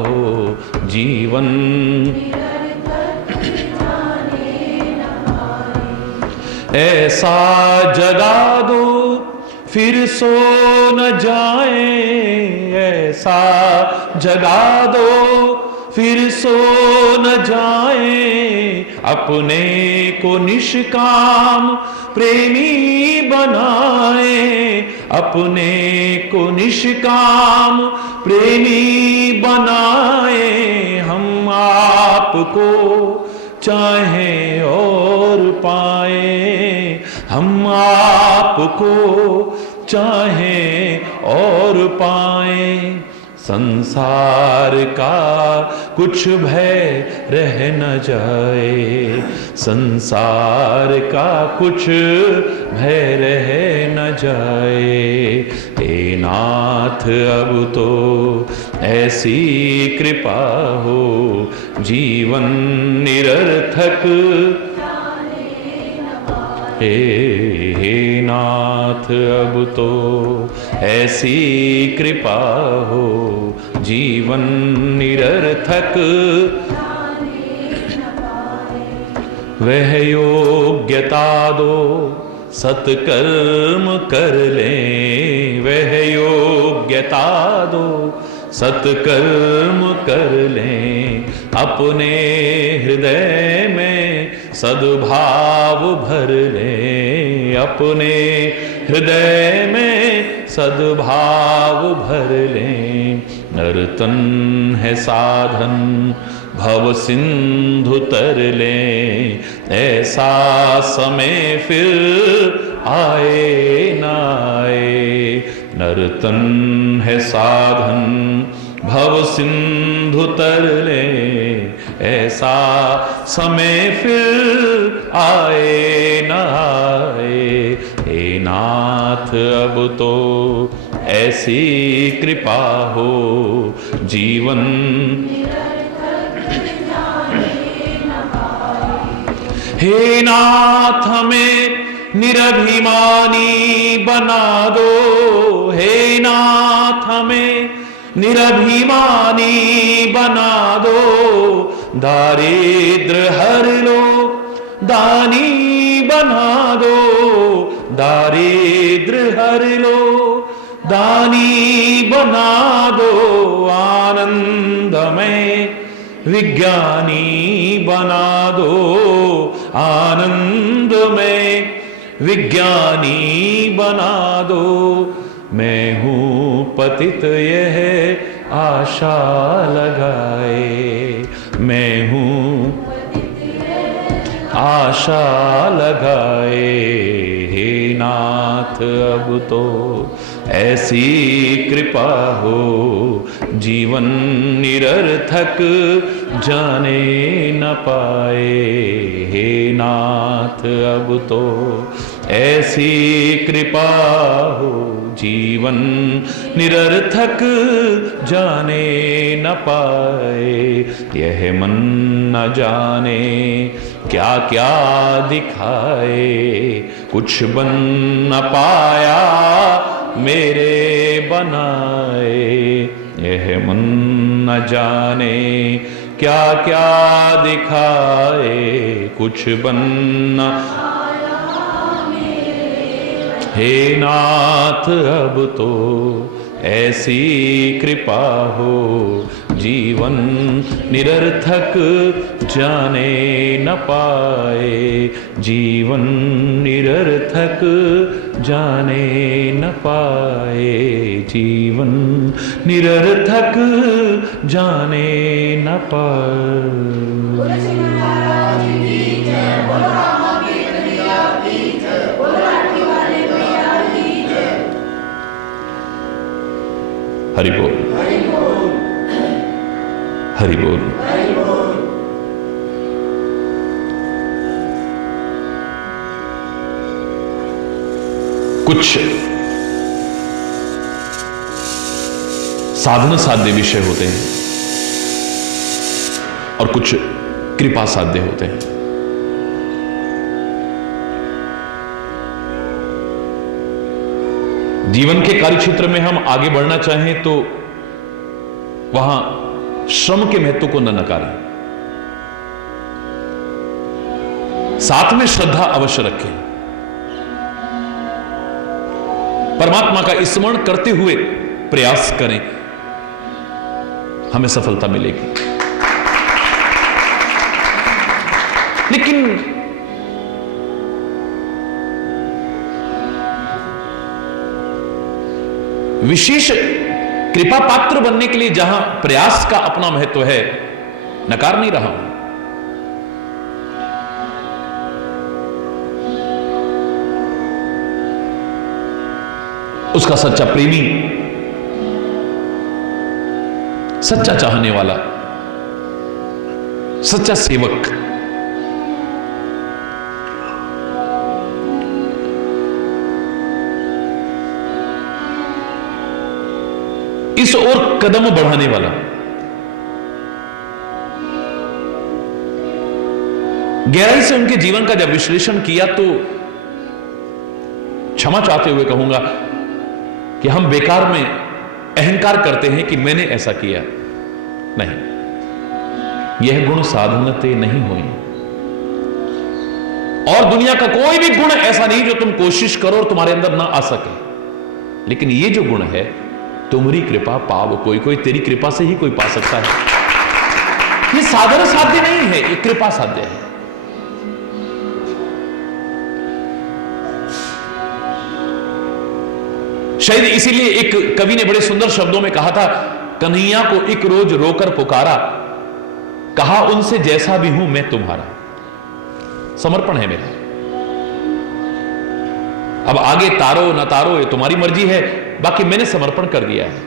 हो, जीवन ऐसा जगा दो फिर सो न जाए, ऐसा जगा दो फिर सो न जाए। अपने को निष्काम प्रेमी बनाए, अपने को निष्काम प्रेमी बनाए। हम आपको चाहें और पाए, हम आपको चाहें और पाए। संसार का कुछ भय रह न जाए, संसार का कुछ भय रह न जाए। हे नाथ अब तो ऐसी कृपा हो, जीवन निरर्थक हे नाथ अब तो ऐसी कृपा हो, जीवन निरर्थक वह योग्यता दो सत्कर्म कर लें, वह योग्यता दो सत्कर्म कर लें, अपने हृदय में सद्भाव भर लें, अपने हृदय में सद्भाव भर लें। नर्तन है साधन भव सिंधु तर लें, ऐसा समय फिर आए न आए। नर्तन है साधन भव सिंधु तर लें, ऐसा समय फिर आए न आए। हे नाथ अब तो ऐसी कृपा हो, जीवन हे नाथ हमें निरभिमानी बना दो, हे नाथ हमें निरभिमानी बना दो। दारिद्र हर लो दानी बना दो, दारिद्र हर लो दानी बना दो। आनंदमय विज्ञानी बना दो, आनंद में विज्ञानी बना दो। मैं हूं पतित यह आशा लगाए, मैं हूं आशा लगाए। हे नाथ अब तो ऐसी कृपा हो, जीवन निरर्थक जाने न पाए। हे नाथ अब तो ऐसी कृपा हो, जीवन निरर्थक जाने न पाए। यह मन न जाने क्या क्या दिखाए, कुछ बन न पाया मेरे बनाए। यह मन न जाने क्या क्या दिखाए, कुछ बन न। हे नाथ अब तो ऐसी कृपा हो, जीवन निरर्थक जाने न पाए। जीवन निरर्थक जाने न पाए, जीवन निरर्थक जाने न पाए। हरि बोल, हरि बोल। कुछ साधन साध्य विषय होते हैं और कुछ कृपा साध्य होते हैं। जीवन के कार्य क्षेत्र में हम आगे बढ़ना चाहें तो वहां श्रम के महत्व को न नकारें, साथ में श्रद्धा अवश्य रखें। परमात्मा का स्मरण करते हुए प्रयास करें, हमें सफलता मिलेगी। लेकिन विशेष कृपा पात्र बनने के लिए जहां प्रयास का अपना महत्व है, नकार नहीं रहा हूं। उसका सच्चा प्रेमी, सच्चा चाहने वाला, सच्चा सेवक इस ओर कदम बढ़ाने वाला, गहराई से उनके जीवन का जब विश्लेषण किया तो क्षमा चाहते हुए कहूंगा कि हम बेकार में अहंकार करते हैं कि मैंने ऐसा किया। नहीं, यह गुण साधनते नहीं हुई। और दुनिया का कोई भी गुण ऐसा नहीं जो तुम कोशिश करो और तुम्हारे अंदर ना आ सके, लेकिन ये जो गुण है, तुम्हारी कृपा पाव कोई, कोई तेरी कृपा से ही कोई पा सकता है। ये साधन साध्य नहीं है, ये कृपा साध्य है। शायद इसीलिए एक कवि ने बड़े सुंदर शब्दों में कहा था, कन्हैया को एक रोज रोकर पुकारा, कहा उनसे जैसा भी हूं मैं तुम्हारा। समर्पण है मेरा, अब आगे तारो ना तारो ये तुम्हारी मर्जी है, बाकी मैंने समर्पण कर दिया है।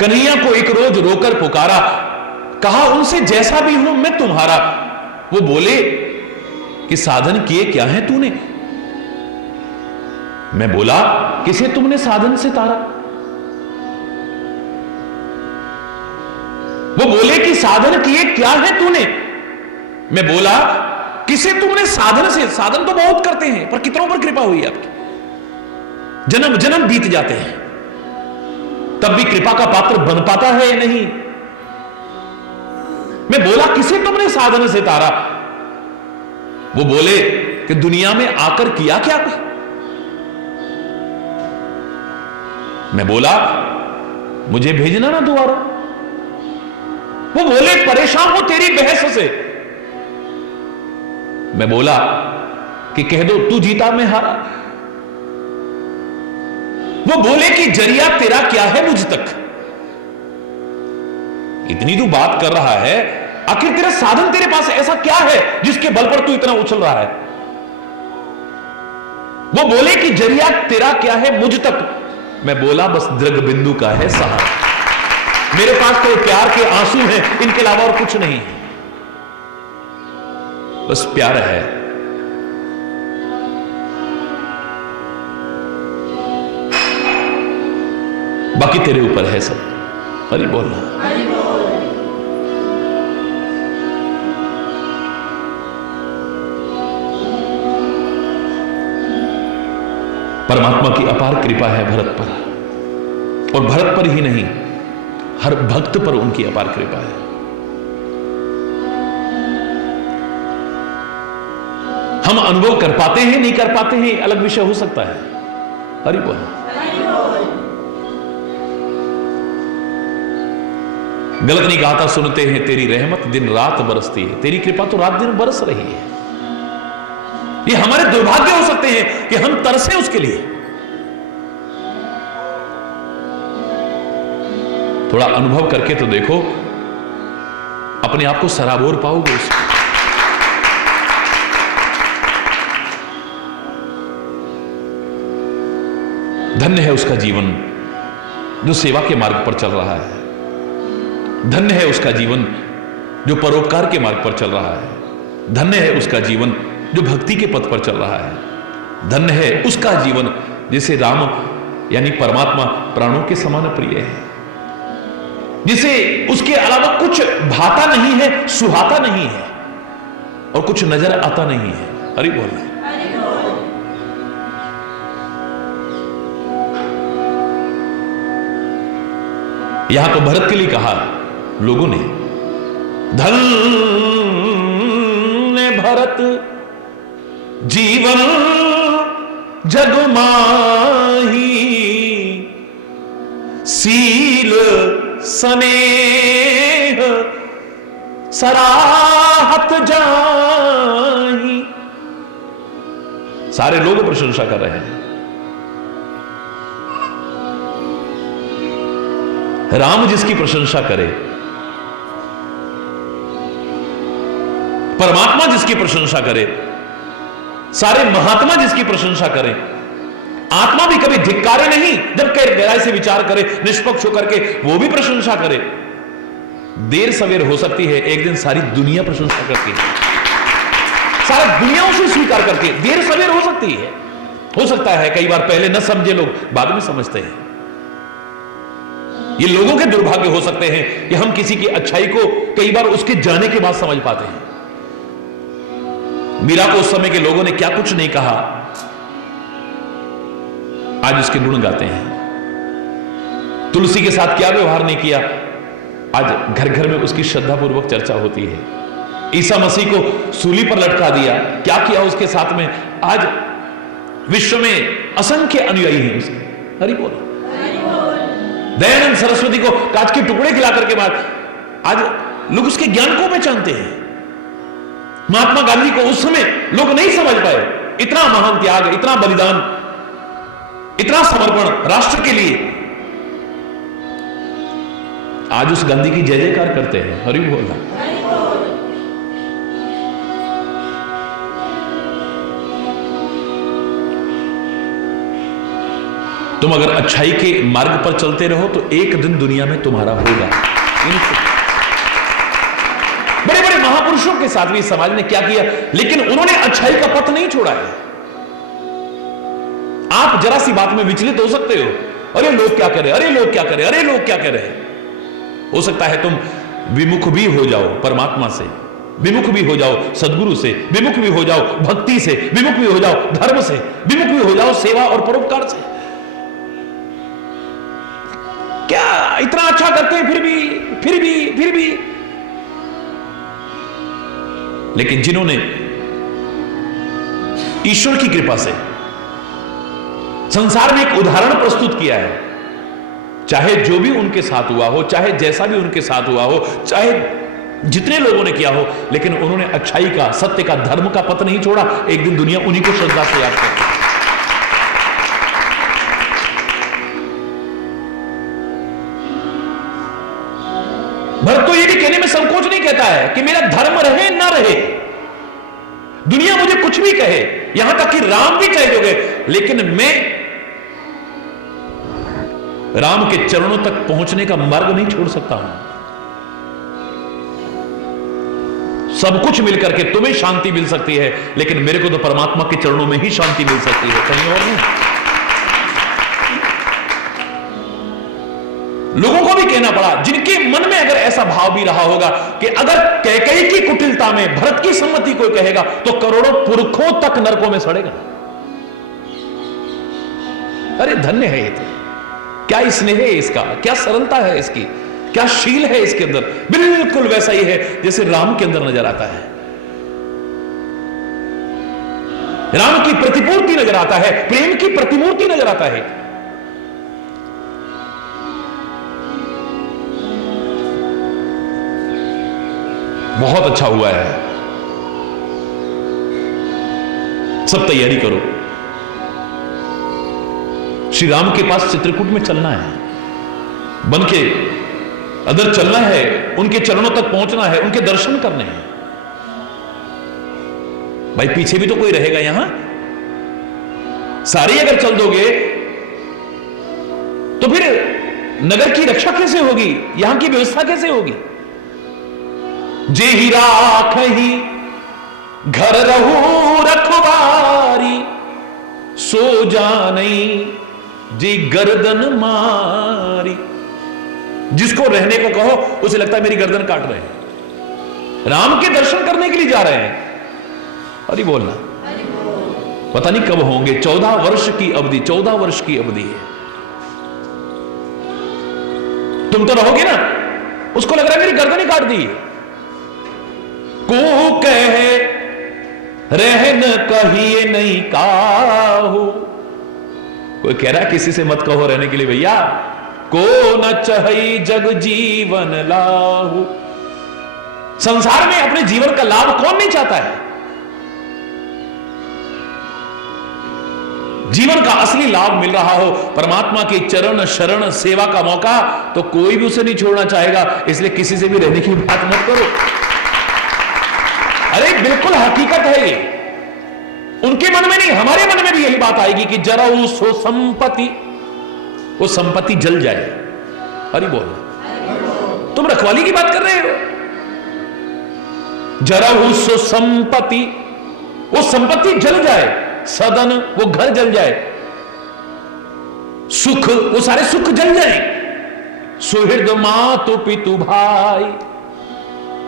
कन्हैया को एक रोज रोकर पुकारा, कहा उनसे जैसा भी हूं मैं तुम्हारा। वो बोले कि साधन किए क्या है तूने? मैं बोला, किसे तुमने साधन से तारा? वो बोले कि साधन किए क्या है तूने? मैं बोला, किसे तुमने साधन से? साधन तो बहुत करते हैं, पर कितनों पर कृपा हुई आपकी? जन्म जन्म बीत जाते हैं, तब भी कृपा का पात्र बन पाता है या नहीं? मैं बोला, किसे तुमने साधन से तारा? वो बोले कि दुनिया में आकर किया क्या? मैं बोला, मुझे भेजना ना दोबारा। वो बोले, परेशान हो तेरी बहस से। मैं बोला कि कह दो तू जीता मैं हारा। वो बोले कि जरिया तेरा क्या है मुझ तक? इतनी तू बात कर रहा है, आखिर तेरा साधन तेरे पास ऐसा क्या है जिसके बल पर तू इतना उछल रहा है? वो बोले कि जरिया तेरा क्या है मुझ तक? मैं बोला, बस दृग बिंदु का है सहारा। मेरे पास तो प्यार के आंसू हैं, इनके अलावा और कुछ नहीं है, बस प्यार है। बाकी तेरे ऊपर है सब। हरि बोल। परमात्मा की अपार कृपा है भरत पर, और भरत पर ही नहीं, हर भक्त पर उनकी अपार कृपा है। हम अनुभव कर पाते हैं नहीं कर पाते हैं अलग विषय हो सकता है। हरि बोल। गलत नहीं कहा था, सुनते हैं तेरी रहमत दिन रात बरसती है। तेरी कृपा तो रात दिन बरस रही है। ये हमारे दुर्भाग्य हो सकते हैं कि हम तरसे उसके लिए। थोड़ा अनुभव करके तो देखो, अपने आप को सराबोर पाओगे उसको। धन्य है उसका जीवन जो सेवा के मार्ग पर चल रहा है। धन्य है उसका जीवन जो परोपकार के मार्ग पर चल रहा है। धन्य है उसका जीवन जो भक्ति के पथ पर चल रहा है। धन्य है उसका जीवन जिसे राम यानी परमात्मा प्राणों के समान प्रिय है, जिसे उसके अलावा कुछ भाता नहीं है, सुहाता नहीं है, और कुछ नजर आता नहीं है। हरि बोल। यहां तो भरत के लिए कहा लोगों ने, धन्य भरत जीवन जग माही, सील स्नेह सराहत जाही। सारे लोग प्रशंसा कर रहे हैं। राम जिसकी प्रशंसा करे, परमात्मा जिसकी प्रशंसा करे, सारे महात्मा जिसकी प्रशंसा करें, आत्मा भी कभी धिक्कारे नहीं, जब गहराई से विचार करे, निष्पक्ष होकर के वो भी प्रशंसा करे। देर सवेर हो सकती है, एक दिन सारी दुनिया प्रशंसा करती है, सारी दुनिया उसे स्वीकार करके देर सवेर हो सकती है। हो सकता है कई बार पहले न समझे लोग बाद में समझते हैं। ये लोगों के दुर्भाग्य हो सकते हैं कि हम किसी की अच्छाई को कई बार उसके जाने के बाद समझ पाते हैं। मीरा को उस समय के लोगों ने क्या कुछ नहीं कहा, आज उसके गुण गाते हैं। तुलसी के साथ क्या व्यवहार नहीं किया, आज घर घर में उसकी श्रद्धापूर्वक चर्चा होती है। ईसा मसीह को सूली पर लटका दिया, क्या किया उसके साथ में? आज विश्व में असंख्य अनुयायी हैं उसके। हरि बोल। दयानंद सरस्वती को कांच के टुकड़े खिलाकर के बाद आज लोग उसके ज्ञान को पहचानते हैं। महात्मा गांधी को उस समय लोग नहीं समझ पाए, इतना महान त्याग, इतना बलिदान, इतना समर्पण राष्ट्र के लिए। आज उस गांधी की जय जयकार करते हैं। हरि बोल। तुम अगर अच्छाई के मार्ग पर चलते रहो तो एक दिन दुनिया में तुम्हारा होगा। बड़े बड़े महापुरुषों के साथ भी समाज ने क्या किया, लेकिन उन्होंने अच्छाई का पथ नहीं छोड़ा है। आप जरा सी बात में विचलित हो सकते हो, अरे लोग क्या करें, अरे लोग क्या करें, अरे लोग क्या करें। हो सकता है तुम विमुख भी हो जाओ परमात्मा से, विमुख भी हो जाओ सदगुरु से, विमुख भी हो जाओ भक्ति से, विमुख भी हो जाओ धर्म से, विमुख भी हो जाओ सेवा और परोपकार से। क्या इतना अच्छा करते हैं फिर भी। लेकिन जिन्होंने ईश्वर की कृपा से संसार में एक उदाहरण प्रस्तुत किया है, चाहे जो भी उनके साथ हुआ हो, चाहे जैसा भी उनके साथ हुआ हो, चाहे जितने लोगों ने किया हो, लेकिन उन्होंने अच्छाई का, सत्य का, धर्म का पथ नहीं छोड़ा। एक दिन दुनिया उन्हीं को श्रद्धा से याद करती है। भरत तो ये भी कहने में संकोच नहीं कहता है कि मेरा धर्म रहे ना रहे, दुनिया मुझे कुछ भी कहे, यहां तक कि राम भी चाहिए होंगे, लेकिन मैं राम के चरणों तक पहुंचने का मार्ग नहीं छोड़ सकता हूं। सब कुछ मिलकर के तुम्हें शांति मिल सकती है, लेकिन मेरे को तो परमात्मा के चरणों में ही शांति मिल सकती है, कहीं और नहीं। लोगों को भी कहना पड़ा, जिनके मन में अगर ऐसा भाव भी रहा होगा कि अगर कैकेयी की कुटिलता में भरत की सम्मति कोई कहेगा तो करोड़ों पुरखों तक नरकों में सड़ेगा। अरे धन्य है ये तो, क्या स्नेह है इसका, क्या सरलता है इसकी, क्या शील है इसके अंदर। बिल्कुल वैसा ही है जैसे राम के अंदर नजर आता है। राम की प्रतिपूर्ति नजर आता है, प्रेम की प्रतिमूर्ति नजर आता है। बहुत अच्छा हुआ है, सब तैयारी करो, श्री राम के पास चित्रकूट में चलना है, बन के अदर चलना है, उनके चरणों तक पहुंचना है, उनके दर्शन करने हैं। भाई पीछे भी तो कोई रहेगा यहां, सारी अगर चल दोगे तो फिर नगर की रक्षा कैसे होगी, यहां की व्यवस्था कैसे होगी। जे ही राख ही घर रहू रखवारी, सो जानई जी गर्दन मारी। जिसको रहने को कहो उसे लगता है मेरी गर्दन काट रहे हैं। राम के दर्शन करने के लिए जा रहे हैं। अरे बोलना, पता नहीं कब होंगे। 14 वर्ष की अवधि, 14 वर्ष की अवधि है। तुम तो रहोगे ना, उसको लग रहा है मेरी गर्दन ही काट दी। को कहे रहन कहिए नहीं काहू, कोई कह रहा है किसी से मत कहो रहने के लिए भैया। को न चहई जग जीवन लाहू, संसार में अपने जीवन का लाभ कौन नहीं चाहता है। जीवन का असली लाभ मिल रहा हो, परमात्मा के चरण शरण सेवा का मौका, तो कोई भी उसे नहीं छोड़ना चाहेगा। इसलिए किसी से भी रहने की बात मत करो। अरे बिल्कुल हकीकत है ये, उनके मन में नहीं हमारे मन में भी यही बात आएगी कि जरा सो संपत्ति, वो संपत्ति जल जाए। अरे बोल, तुम रखवाली की बात कर रहे हो। जरा सो संपत्ति, वो संपत्ति जल जाए, सदन वो घर जल जाए, सुख वो सारे सुख जल जाए। सुहृद मातु पितु भाई,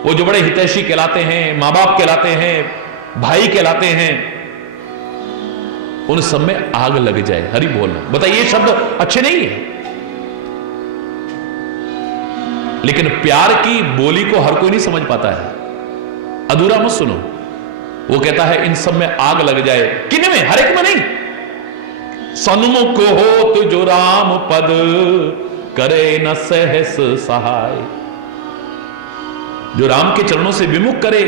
वो जो बड़े हितैषी कहलाते हैं, मां बाप कहलाते हैं, भाई कहलाते हैं, उन सब में आग लग जाए। हरि बोल। बताइए ये शब्द अच्छे नहीं है, लेकिन प्यार की बोली को हर कोई नहीं समझ पाता है। अधूरा मत सुनो। वो कहता है इन सब में आग लग जाए, किन में? हर एक में नहीं। सन्मुख हो तो जो राम पद करे न सहस सहाय, जो राम के चरणों से विमुख करे,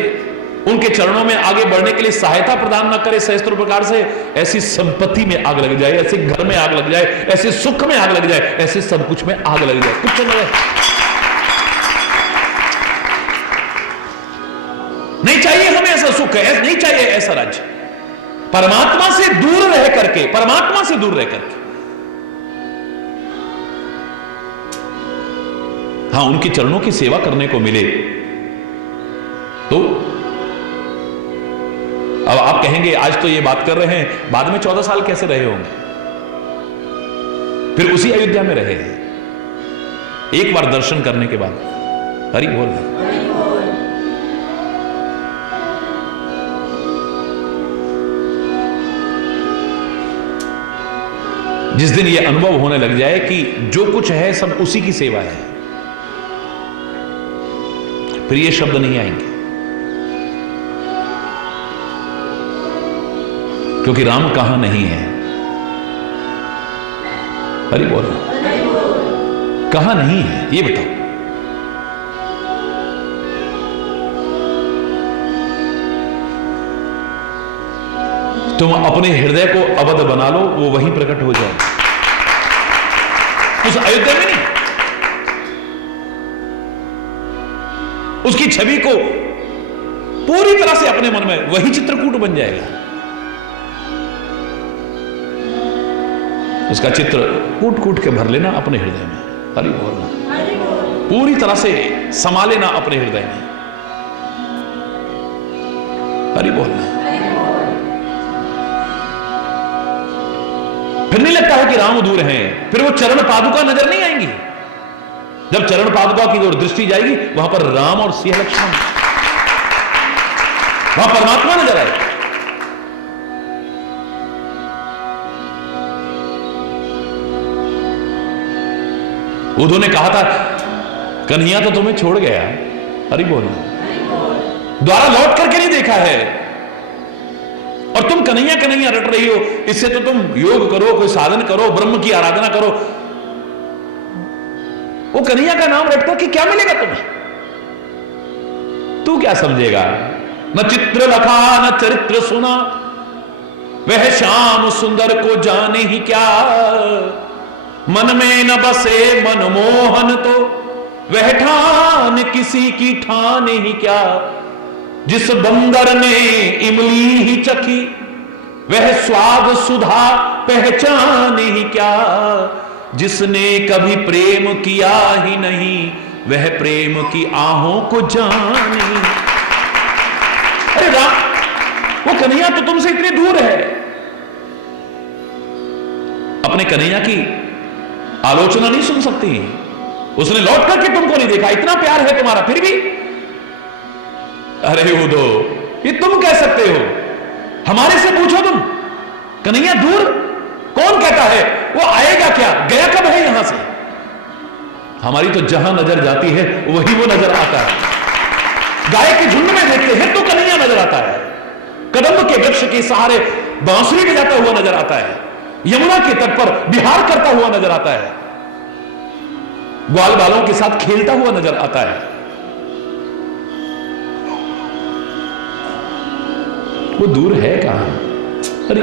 उनके चरणों में आगे बढ़ने के लिए सहायता प्रदान न करे सहस्त्र प्रकार से, ऐसी संपत्ति में आग लग जाए, ऐसे घर में आग लग जाए, ऐसे सुख में आग लग जाए, ऐसे सब कुछ में आग लग जाए, कुछ न रहे। नहीं चाहिए हमें ऐसा सुख, नहीं चाहिए ऐसा राज्य। परमात्मा से दूर रह करके, परमात्मा से दूर रह करके, हां उनके चरणों की सेवा करने को मिले तो। अब आप कहेंगे आज तो ये बात कर रहे हैं, बाद में 14 साल कैसे रहे होंगे? फिर उसी अयोध्या में रहे हैं, एक बार दर्शन करने के बाद। हरि बोल। जिस दिन ये अनुभव होने लग जाए कि जो कुछ है सब उसी की सेवा है, फिर ये शब्द नहीं आएंगे, क्योंकि राम कहां नहीं है। हरि बोल। कहां नहीं है ये बताओ। तुम अपने हृदय को अवध बना लो, वो वहीं प्रकट हो जाए, उस अयोध्या में नहीं। उसकी छवि को पूरी तरह से अपने मन में, वही चित्रकूट बन जाएगा। उसका चित्र कूट कूट के भर लेना अपने हृदय में। हरि बोलना, पूरी तरह से समा लेना अपने हृदय में। हरि बोलना। फिर नहीं लगता है कि राम दूर हैं, फिर वो चरण पादुका नजर नहीं आएंगी। जब चरण पादुका की ओर दृष्टि जाएगी, वहां पर राम और सिंह लक्ष्मण, वहां परमात्मा नजर आएगा। उद्धव ने कहा था कन्हैया तो तुम्हें छोड़ गया। हरि बोल। द्वारा लौट करके नहीं देखा है, और तुम कन्हैया कन्हैया रट रही हो। इससे तो तुम योग करो, कोई साधन करो, ब्रह्म की आराधना करो। वो कन्हैया का नाम रट करके क्या मिलेगा तुम्हें? तू क्या समझेगा? न चित्र लखा न चरित्र सुना, वह श्याम सुंदर को जाने ही क्या। मन में न बसे मनमोहन तो, वह ठान किसी की ठान ही क्या। जिस बंदर ने इमली ही चखी, वह स्वाद सुधा पहचान ही क्या। जिसने कभी प्रेम किया ही नहीं, वह प्रेम की आहों को जाने। अरे राम, वो कन्हैया तो तुमसे इतनी दूर है। अपने कन्हैया की आलोचना नहीं सुन सकती, उसने लौट करके तुमको नहीं देखा, इतना प्यार है तुम्हारा, फिर भी। अरे उद्धव, ये तुम कह सकते हो, हमारे से पूछो तुम। कन्हैया दूर कौन कहता है? वो आएगा क्या, गया कब है यहां से? हमारी तो जहां नजर जाती है वही वो नजर आता है। गाय के झुंड में देखते हैं तो कन्हैया नजर आता है, कदम्ब के वृक्ष के सहारे बांसुरी बजाता हुआ नजर आता है, यमुना के तट पर विहार करता हुआ नजर आता है, ग्वाल बालों के साथ खेलता हुआ नजर आता है। वो दूर है कहां? अरे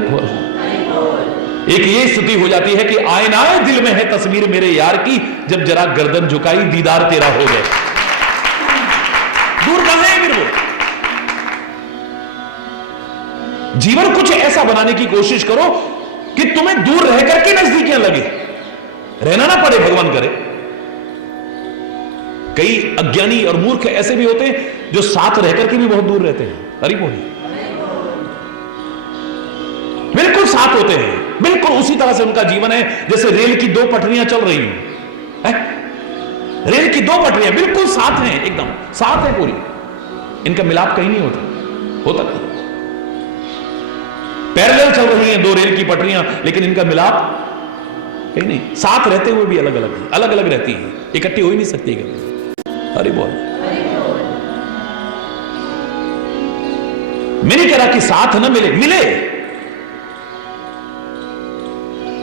एक ये स्थिति हो जाती है कि आईनाए दिल में है तस्वीर मेरे यार की, जब जरा गर्दन झुकाई दीदार तेरा हो गए। दूर कहां है फिर वो? जीवन कुछ ऐसा बनाने की कोशिश करो कि तुम्हें दूर रह करके नजदीकियां लगे, रहना ना पड़े, भगवान करे। कई अज्ञानी और मूर्ख ऐसे भी होते हैं जो साथ रह करके भी बहुत दूर रहते हैं। हरि बोल। बिल्कुल साथ होते हैं, बिल्कुल उसी तरह से उनका जीवन है जैसे रेल की दो पटरियां चल रही हैं। रेल की दो पटरियां बिल्कुल साथ हैं, एकदम साथ है पूरी, इनका मिलाप कहीं नहीं होता नहीं। पैरेलल चल रही हैं दो रेल की पटरियां, लेकिन इनका मिलाप कहीं नहीं। साथ रहते हुए भी अलग अलग है, अलग अलग रहती है, इकट्ठी हो ही नहीं सकती कभी। हरि बोल। मैं नहीं कह रहा कि साथ न मिले, मिले,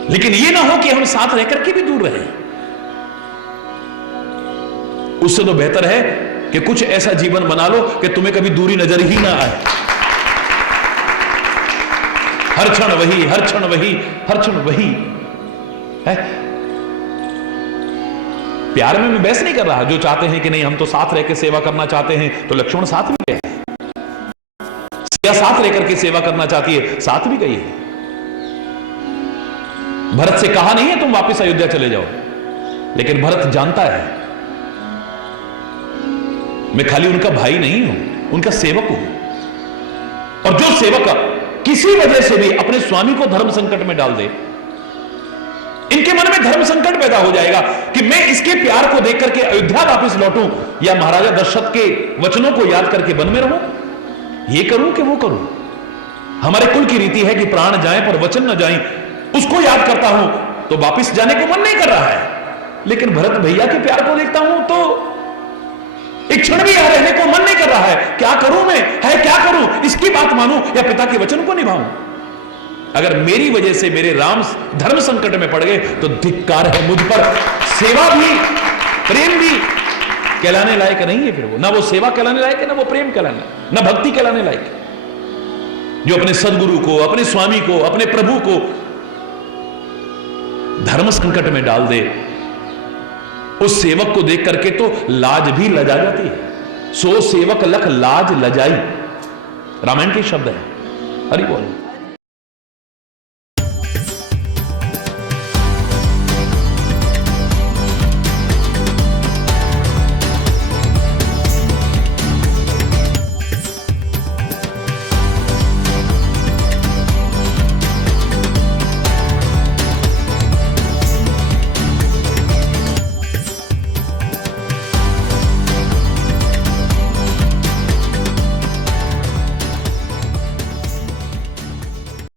लेकिन यह ना हो कि हम साथ रह करके भी दूर रहें। उससे तो बेहतर है कि कुछ ऐसा जीवन बना लो कि तुम्हें कभी दूरी नजर ही ना आए। हर क्षण वही, हर क्षण वही, हर क्षण वही है। प्यार में मैं बहस नहीं कर रहा। जो चाहते हैं कि नहीं हम तो साथ रह के सेवा करना चाहते हैं, तो लक्ष्मण साथ भी गए, सिया साथ रहकर के सेवा करना चाहती है, साथ भी गई है। भरत से कहा नहीं है तुम वापस अयोध्या चले जाओ, लेकिन भरत जानता है मैं खाली उनका भाई नहीं हूं, उनका सेवक हूं। और जो सेवक किसी वजह से भी अपने स्वामी को धर्म संकट में डाल दे, इनके मन में धर्म संकट पैदा हो जाएगा कि मैं इसके प्यार को देख करके अयोध्या वापस लौटूं या महाराजा दशरथ के वचनों को याद करके वन में रहूं, ये करूं कि वो करूं। हमारे कुल की रीति है कि प्राण जाए पर वचन न जाए। उसको याद करता हूं तो वापस जाने को मन नहीं कर रहा है, लेकिन भरत भैया के प्यार को देखता हूं तो एक क्षण भी यहां रहने को मन नहीं कर रहा है। क्या करूं मैं, है क्या करूं, इसकी बात मानूं या पिता के वचन को निभाऊं। अगर मेरी वजह से मेरे राम धर्म संकट में पड़ गए तो धिक्कार है मुझ पर। सेवा भी प्रेम भी कहलाने लायक नहीं है। फिर वो ना वो सेवा कहलाने लायक है, ना वो प्रेम कहलाने, ना भक्ति कहलाने लायक है। जो अपने सदगुरु को, अपने स्वामी को, अपने प्रभु को धर्म संकट में डाल दे, उस सेवक को देख करके तो लाज भी लजा जाती है। सो सेवक लख लाज लजाई, रामायण के शब्द है। हरि बोल।